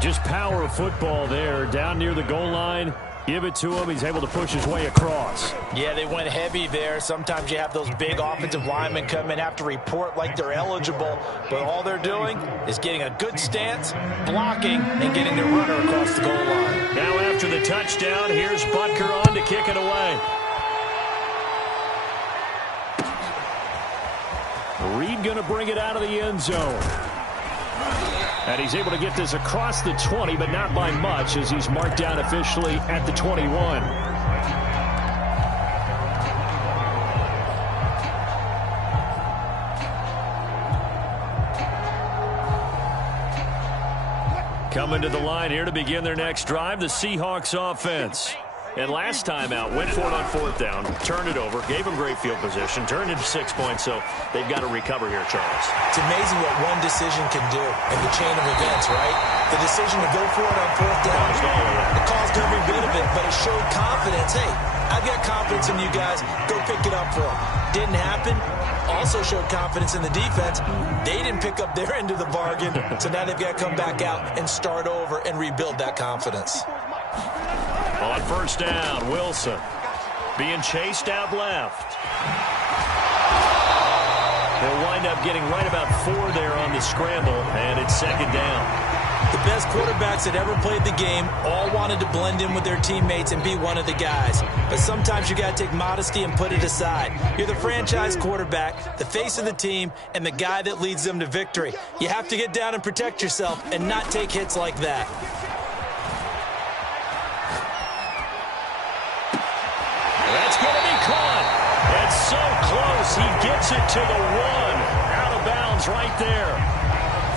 Just power of football there. Down near the goal line. Give it to him. He's able to push his way across. Yeah, they went heavy there. Sometimes you have those big offensive linemen come in, have to report like they're eligible. But all they're doing is getting a good stance, blocking, and getting their runner across the goal line. Now after the touchdown, here's Butker on to kick it away. Reed going to bring it out of the end zone. And he's able to get this across the 20, but not by much, as he's marked down officially at the 21. Coming to the line here to begin their next drive, the Seahawks offense. And last time out, went for it on 4th down, turned it over, gave them great field position, turned into 6 points, so they've got to recover here, Charles. It's amazing what one decision can do in the chain of events, right? The decision to go for it on 4th down, it caused every bit of it, but it showed confidence. Hey, I've got confidence in you guys. Go pick it up for them. Didn't happen. Also showed confidence in the defense. They didn't pick up their end of the bargain, so now they've got to come back out and start over and rebuild that confidence. On 1st down, Wilson being chased out left. He'll wind up getting right about 4 there on the scramble, and it's 2nd down. The best quarterbacks that ever played the game all wanted to blend in with their teammates and be one of the guys. But sometimes you got to take modesty and put it aside. You're the franchise quarterback, the face of the team, and the guy that leads them to victory. You have to get down and protect yourself and not take hits like that. That's going to be caught. And so close. He gets it to the 1. Out of bounds right there.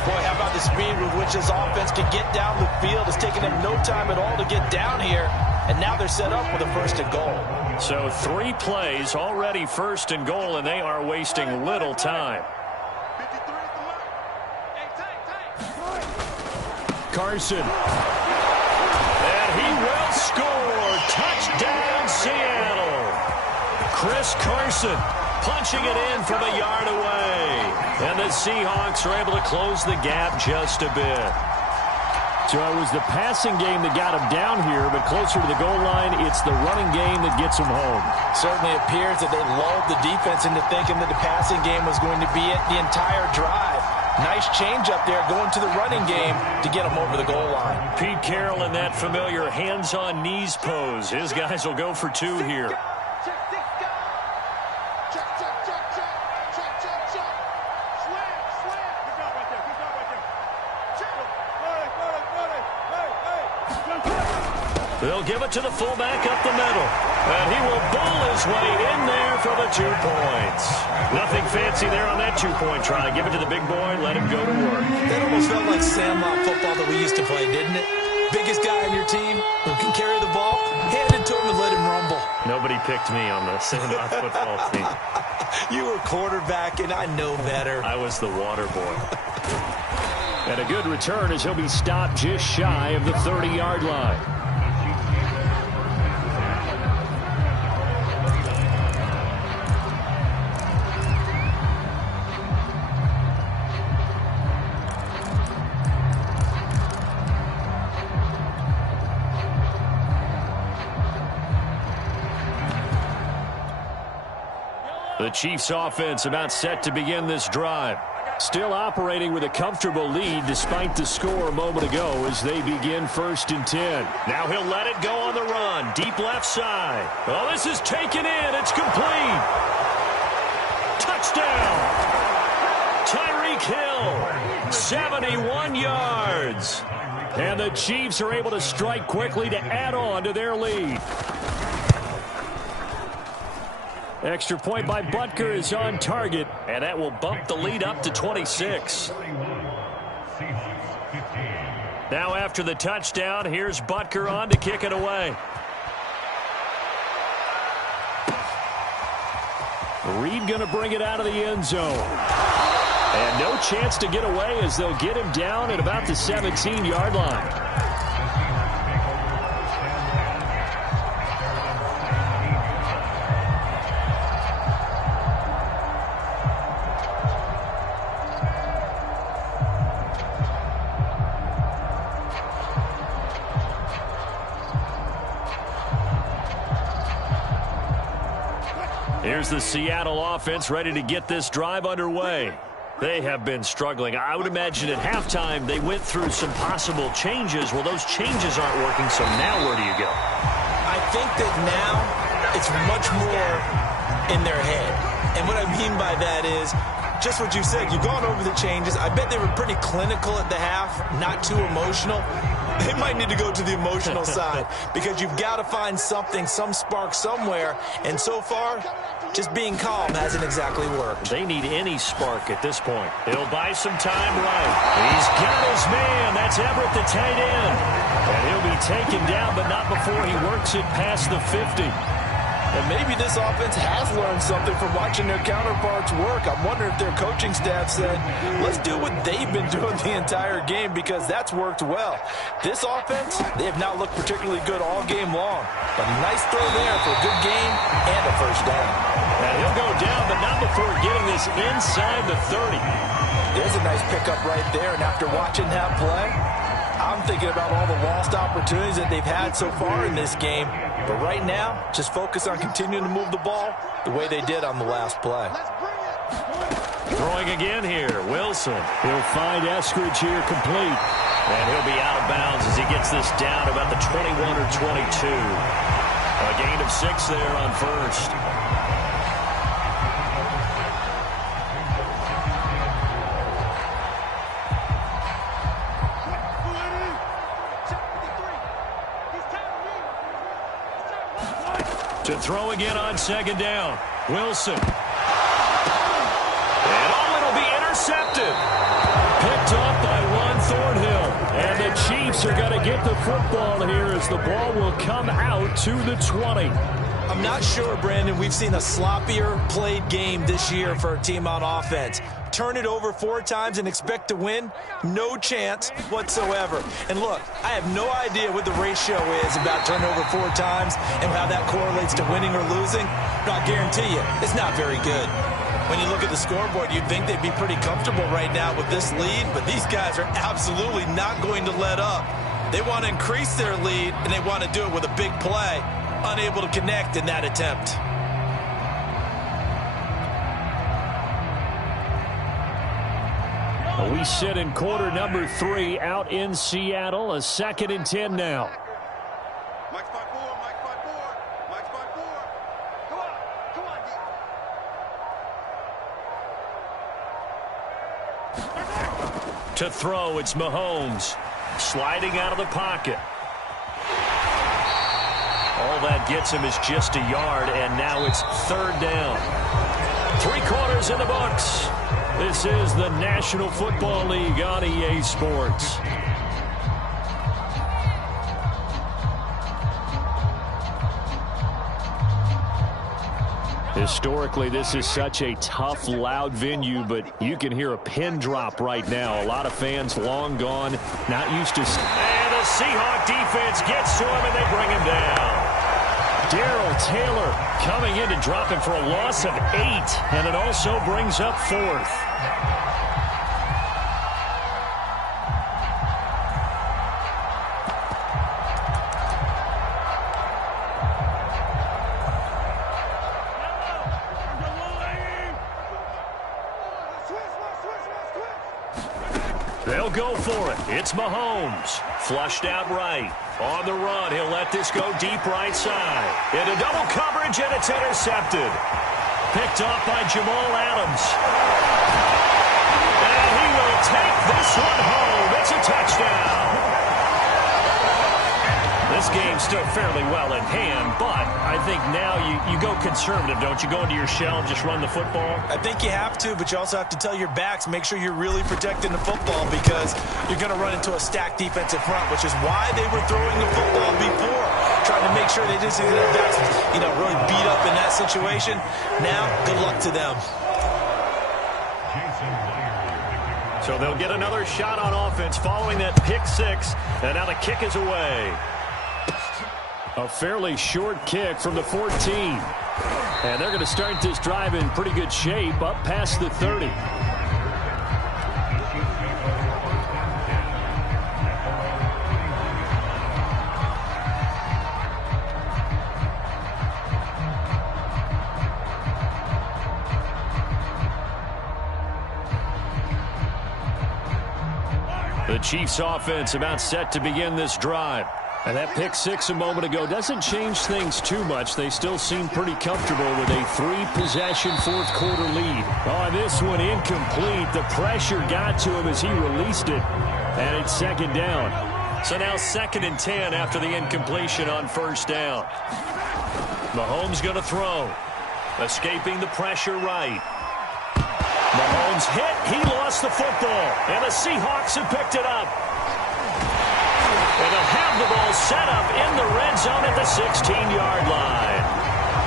Boy, how about the speed with which this offense can get down the field? It's taken them no time at all to get down here. And now they're set up with a 1st and goal. So 3 plays, already 1st and goal, and they are wasting little time. Carson. And he will score. Touchdown, Seattle. Chris Carson punching it in from a yard away. And the Seahawks are able to close the gap just a bit. So it was the passing game that got him down here, but closer to the goal line, it's the running game that gets him home. Certainly appears that they lulled the defense into thinking that the passing game was going to be it the entire drive. Nice change up there going to the running game to get him over the goal line. Pete Carroll in that familiar hands-on knees pose. His guys will go for 2 here. They'll give it to the fullback up the middle. And he will bull his way in there for the 2 points. Nothing fancy there on that 2-point try. Give it to the big boy, let him go to work. That almost felt like sandlot football that we used to play, didn't it? Biggest guy on your team who can carry the ball, hand it to him and let him rumble. Nobody picked me on the sandlot football team. You were quarterback, and I know better. I was the water boy. And a good return as he'll be stopped just shy of the 30-yard line. The Chiefs offense about set to begin this drive. Still operating with a comfortable lead despite the score a moment ago as they begin 1st and 10. Now he'll let it go on the run. Deep left side. Oh, this is taken in. It's complete. Touchdown. Tyreek Hill. 71 yards. And the Chiefs are able to strike quickly to add on to their lead. Extra point by Butker is on target, and that will bump the lead up to 26. Now after the touchdown, here's Butker on to kick it away. Reed going to bring it out of the end zone. And no chance to get away as they'll get him down at about the 17-yard line. Here's the Seattle offense ready to get this drive underway. They have been struggling. I would imagine at halftime they went through some possible changes. Well, those changes aren't working, so now where do you go? I think that now it's much more in their head. And what I mean by that is just what you said. You've gone over the changes. I bet they were pretty clinical at the half, not too emotional. They might need to go to the emotional side because you've got to find something, some spark somewhere. And so far, just being calm hasn't exactly worked. They need any spark at this point. He'll buy some time right. He's got his man. That's Everett, the tight end. And he'll be taken down, but not before he works it past the 50. And maybe this offense has learned something from watching their counterparts work. I'm wondering if their coaching staff said, let's do what they've been doing the entire game because that's worked well. This offense, they have not looked particularly good all game long. But a nice throw there for a good game and a first down. And he'll go down, but not before getting this inside the 30. There's a nice pickup right there. And after watching that play, I'm thinking about all the lost opportunities that they've had so far in this game. But right now, just focus on continuing to move the ball the way they did on the last play. Throwing again here, Wilson. He'll find Eskridge here complete. And he'll be out of bounds as he gets this down about the 21 or 22. A gain of 6 there on first. To throw again on second down. Wilson. And oh, it'll be intercepted. Picked off by Juan Thornhill. And the Chiefs are going to get the football here as the ball will come out to the 20. I'm not sure, Brandon, we've seen a sloppier played game this year for a team on offense. Turn it over 4 times and expect to win? No chance whatsoever. And look, I have no idea what the ratio is about turnover 4 times and how that correlates to winning or losing. But I'll guarantee you, it's not very good. When you look at the scoreboard, you'd think they'd be pretty comfortable right now with this lead, but these guys are absolutely not going to let up. They want to increase their lead, and they want to do it with a big play. Unable to connect in that attempt. We sit in quarter number 3 out in Seattle. A 2nd and 10 now. Mike's by 4, Mike's by 4, Mike's by 4. Come on. To throw, it's Mahomes. Sliding out of the pocket. All that gets him is just a yard, and now it's 3rd down. 3 quarters in the books. This is the National Football League on EA Sports. Historically, this is such a tough, loud venue, but you can hear a pin drop right now. A lot of fans long gone, not used to... And the Seahawk defense gets to him, and they bring him down. Darrell Taylor coming in to drop him for a loss of 8, and it also brings up 4th. They'll go for it. It's Mahomes. Flushed out right. On the run, he'll let this go deep right side. Into double coverage, and it's intercepted. Picked off by Jamal Adams. And he will take this one home. It's a touchdown. This game's still fairly well in hand, but I think now you go conservative, don't you? Go into your shell and just run the football? I think you have to, but you also have to tell your backs, make sure you're really protecting the football because you're going to run into a stacked defensive front, which is why they were throwing the football before, trying to make sure they didn't see their backs, really beat up in that situation. Now, good luck to them. So they'll get another shot on offense following that pick six, and now the kick is away. A fairly short kick from the 14. And they're going to start this drive in pretty good shape up past the 30. The Chiefs offense about set to begin this drive. And that pick six a moment ago doesn't change things too much. They still seem pretty comfortable with a three-possession fourth-quarter lead. Oh, this one incomplete. The pressure got to him as he released it. And it's second down. So now 2nd and 10 after the incompletion on first down. Mahomes going to throw. Escaping the pressure right. Mahomes hit. He lost the football. And the Seahawks have picked it up. And they'll have the ball set up in the red zone at the 16-yard line.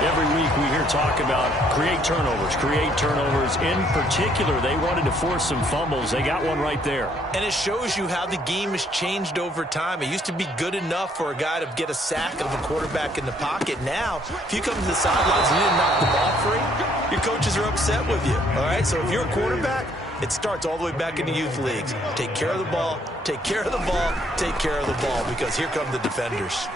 Every week we hear talk about create turnovers. In particular, they wanted to force some fumbles. They got one right there. And it shows you how the game has changed over time. It used to be good enough for a guy to get a sack of a quarterback in the pocket. Now, if you come to the sidelines and you didn't knock the ball free, your coaches are upset with you. All right, so if you're a quarterback, it starts all the way back in the youth leagues. Take care of the ball, take care of the ball, take care of the ball, because here come the defenders.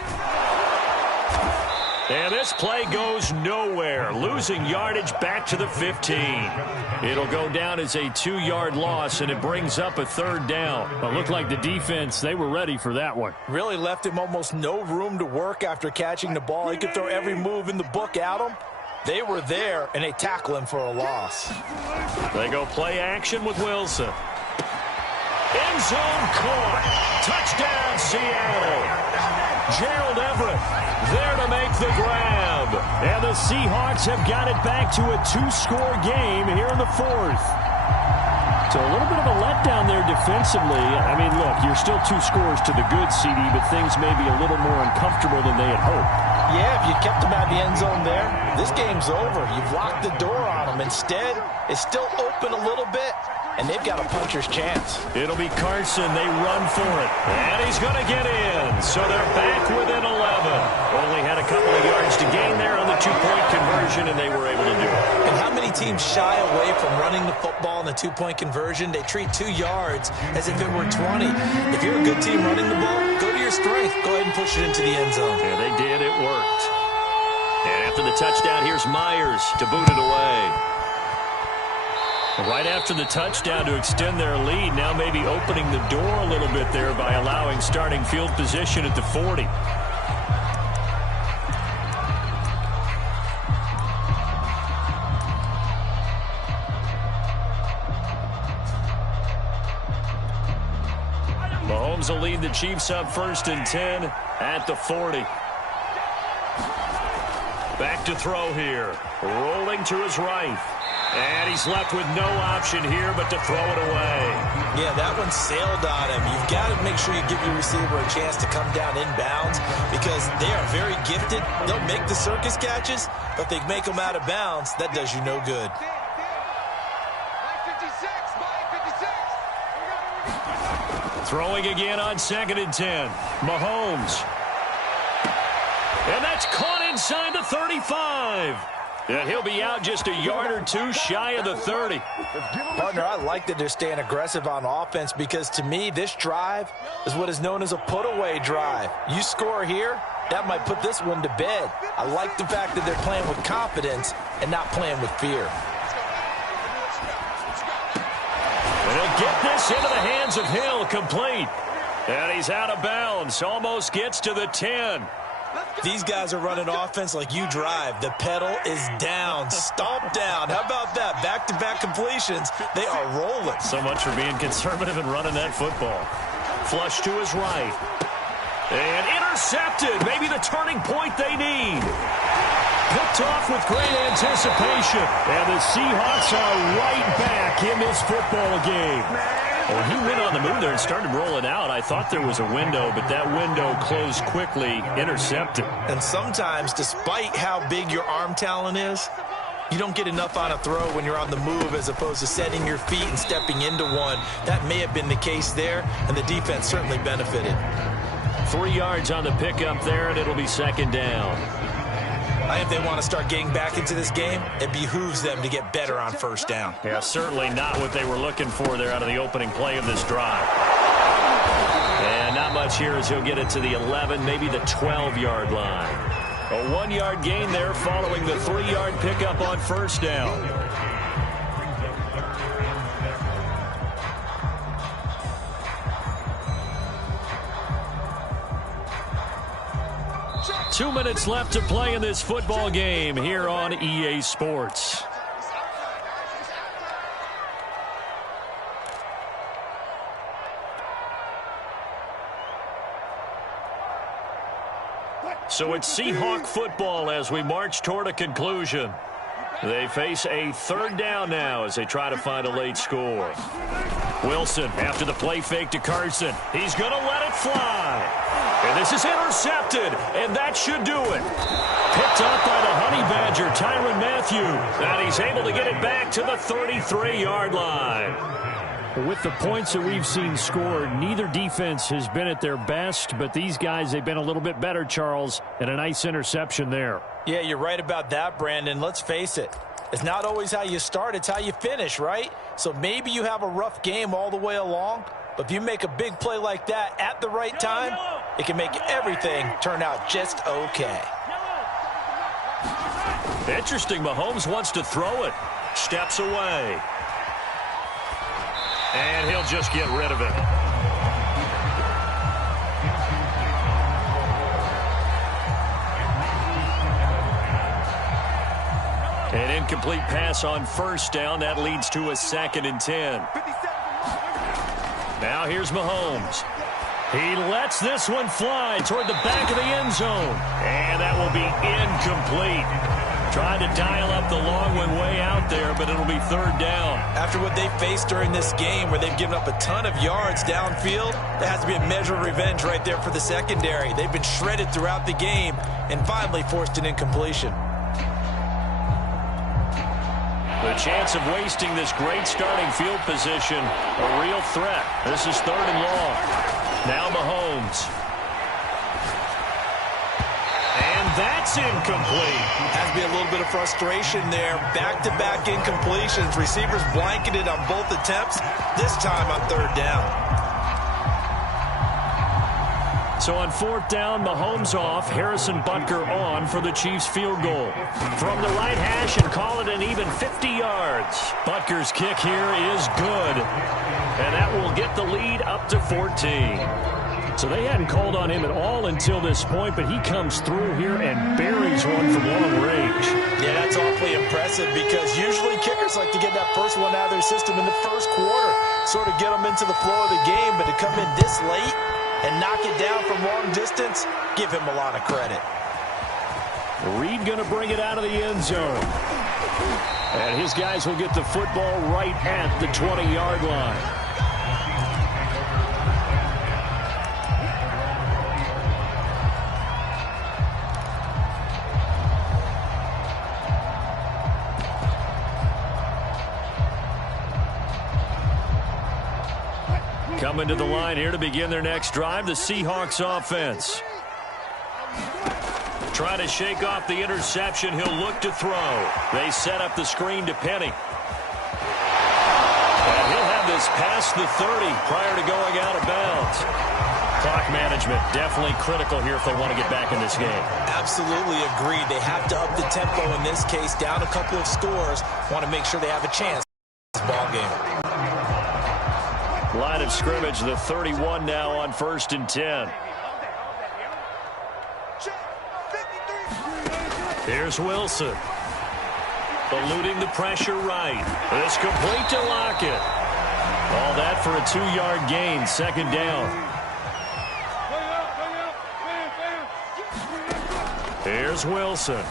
And this play goes nowhere. Losing yardage back to the 15. It'll go down as a 2-yard loss, and it brings up a third down. Well, it looked like the defense, they were ready for that one. Really left him almost no room to work after catching the ball. He could throw every move in the book at him. They were there, and they tackle him for a loss. They go play action with Wilson. End zone caught. Touchdown, Seattle. Gerald Everett there to make the grab. And the Seahawks have got it back to a 2-score game here in the 4th. So a little bit of a letdown there defensively. I mean, look, you're still 2 scores to the good, CD, but things may be a little more uncomfortable than they had hoped. Yeah, if you kept them out of the end zone there, this game's over. You've locked the door on them. Instead, it's still open a little bit, and they've got a puncher's chance. It'll be Carson. They run for it. And he's going to get in. So they're back within 11. Only had a couple of yards to gain there on the 2-point conversion, and they were able to do it. And how many teams shy away from running the football in the 2-point conversion? They treat 2 yards as if it were 20. If you're a good team running the ball, go to your strength. Go ahead and push it into the end zone. Yeah, they did. It worked. And after the touchdown, here's Myers to boot it away. Right after the touchdown to extend their lead, now maybe opening the door a little bit there by allowing starting field position at the 40. Mahomes will lead the Chiefs up 1st and 10 at the 40. Back to throw here. Rolling to his right. And he's left with no option here but to throw it away. Yeah, that one sailed on him. You've got to make sure you give your receiver a chance to come down inbounds because they are very gifted. They'll make the circus catches, but if they make them out of bounds, that does you no good. Throwing again on 2nd and 10. Mahomes. And that's caught inside the 35. And he'll be out just a yard or 2 shy of the 30. Partner, I like that they're staying aggressive on offense because to me, this drive is what is known as a put-away drive. You score here, that might put this one to bed. I like the fact that they're playing with confidence and not playing with fear. And he'll get this into the hands of Hill, complete. And he's out of bounds, almost gets to the 10. These guys are running offense like you drive. The pedal is down, stomped down. How about that? Back-to-back completions. They are rolling. So much for being conservative and running that football. Flush to his right. And intercepted. Maybe the turning point they need. Picked off with great anticipation. And the Seahawks are right back in this football game. Well, he went on the move there and started rolling out. I thought there was a window, but that window closed quickly, intercepted. And sometimes, despite how big your arm talent is, you don't get enough on a throw when you're on the move as opposed to setting your feet and stepping into one. That may have been the case there, and the defense certainly benefited. 3 yards on the pickup there, and it'll be second down. If they want to start getting back into this game, it behooves them to get better on first down. Yeah, certainly not what they were looking for there out of the opening play of this drive. And not much here as he'll get it to the 11, maybe the 12-yard line. A 1-yard gain there following the 3-yard pickup on first down. 2 minutes left to play in this football game here on EA Sports. So it's Seahawk football as we march toward a conclusion. They face a third down now as they try to find a late score. Wilson after the play fake to Carson. He's going to let it fly. And this is intercepted, and that should do it. Picked up by the Honey Badger, Tyrann Mathieu. And he's able to get it back to the 33-yard line. With the points that we've seen scored, neither defense has been at their best, but these guys, they've been a little bit better, Charles, and a nice interception there. Yeah, you're right about that, Brandon. Let's face it. It's not always how you start, it's how you finish, right? So maybe you have a rough game all the way along, but if you make a big play like that at the right time, it can make everything turn out just okay. Interesting, Mahomes wants to throw it. Steps away. And he'll just get rid of it. An incomplete pass on first down. That leads to a 2nd and 10. Now here's Mahomes. He lets this one fly toward the back of the end zone. And that will be incomplete. Tried to dial up the long one way out there, but it'll be third down. After what they faced during this game where they've given up a ton of yards downfield, there has to be a measure of revenge right there for the secondary. They've been shredded throughout the game and finally forced an incompletion. The chance of wasting this great starting field position, a real threat. This is 3rd and long. Now Mahomes. And that's incomplete. Has to be a little bit of frustration there. Back-to-back incompletions. Receivers blanketed on both attempts, this time on 3rd down. So on 4th down, Mahomes off, Harrison Butker on for the Chiefs field goal. From the right hash and call it an even 50 yards. Butker's kick here is good. And that will get the lead up to 14. So they hadn't called on him at all until this point, but he comes through here and buries one from long range. Yeah, that's awfully impressive because usually kickers like to get that first one out of their system in the first quarter, sort of get them into the flow of the game, but to come in this late and knock it down from long distance, give him a lot of credit. Reed going to bring it out of the end zone. And his guys will get the football right at the 20-yard line. Coming to the line here to begin their next drive, the Seahawks offense. Trying to shake off the interception. He'll look to throw. They set up the screen to Penny. And he'll have this past the 30 prior to going out of bounds. Clock management definitely critical here if they want to get back in this game. Absolutely agreed. They have to up the tempo in this case, down a couple of scores. Want to make sure they have a chance in this ball game. Line of scrimmage, the 31 now on 1st and 10. Here's Wilson. Eluding the pressure right. It's complete to Lockett. All that for a 2-yard gain, 2nd down. Here's Wilson.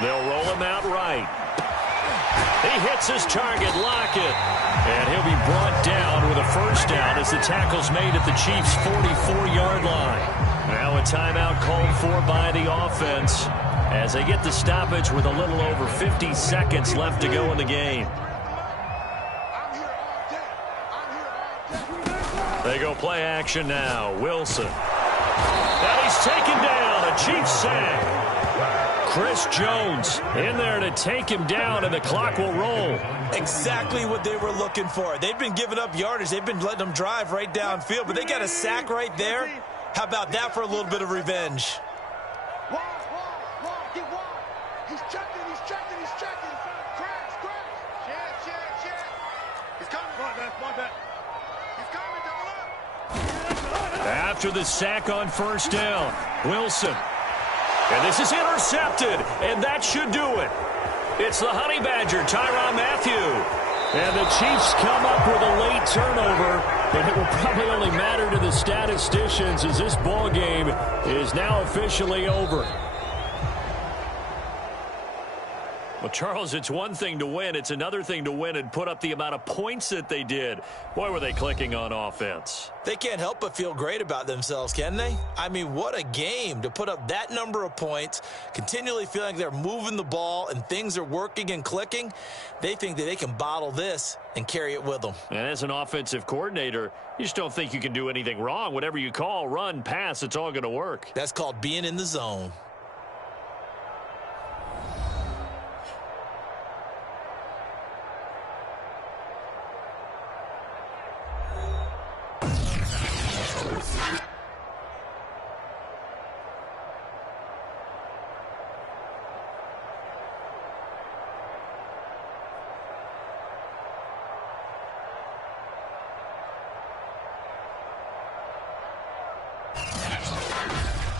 They'll roll him out right. He hits his target, Lockett. And he'll be brought down with a 1st down as the tackle's made at the Chiefs' 44-yard line. Now a timeout called for by the offense as they get the stoppage with a little over 50 seconds left to go in the game. They go play action now. Wilson. And he's taken down. A Chiefs sack. Chris Jones in there to take him down, and the clock will roll. Exactly what they were looking for. They've been giving up yardage. They've been letting them drive right downfield, but they got a sack right there. How about that for a little bit of revenge? He's checking. Crash. Check. He's coming. Come on, man. He's coming, double up. After the sack on 1st down, Wilson. And this is intercepted, and that should do it. It's the Honey Badger, Tyrann Mathieu. And the Chiefs come up with a late turnover, and it will probably only matter to the statisticians as this ball game is now officially over. Well, Charles, it's one thing to win. It's another thing to win and put up the amount of points that they did. Boy, were they clicking on offense. They can't help but feel great about themselves, can they? I mean, what a game to put up that number of points, continually feeling like they're moving the ball and things are working and clicking. They think that they can bottle this and carry it with them. And as an offensive coordinator, you just don't think you can do anything wrong. Whatever you call, run, pass, it's all going to work. That's called being in the zone.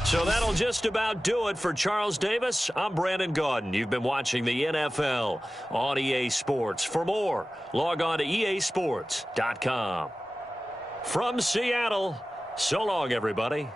So that'll just about do it for Charles Davis. I'm Brandon Gaudin. You've been watching the NFL on EA Sports. For more, log on to easports.com. From Seattle, so long, everybody.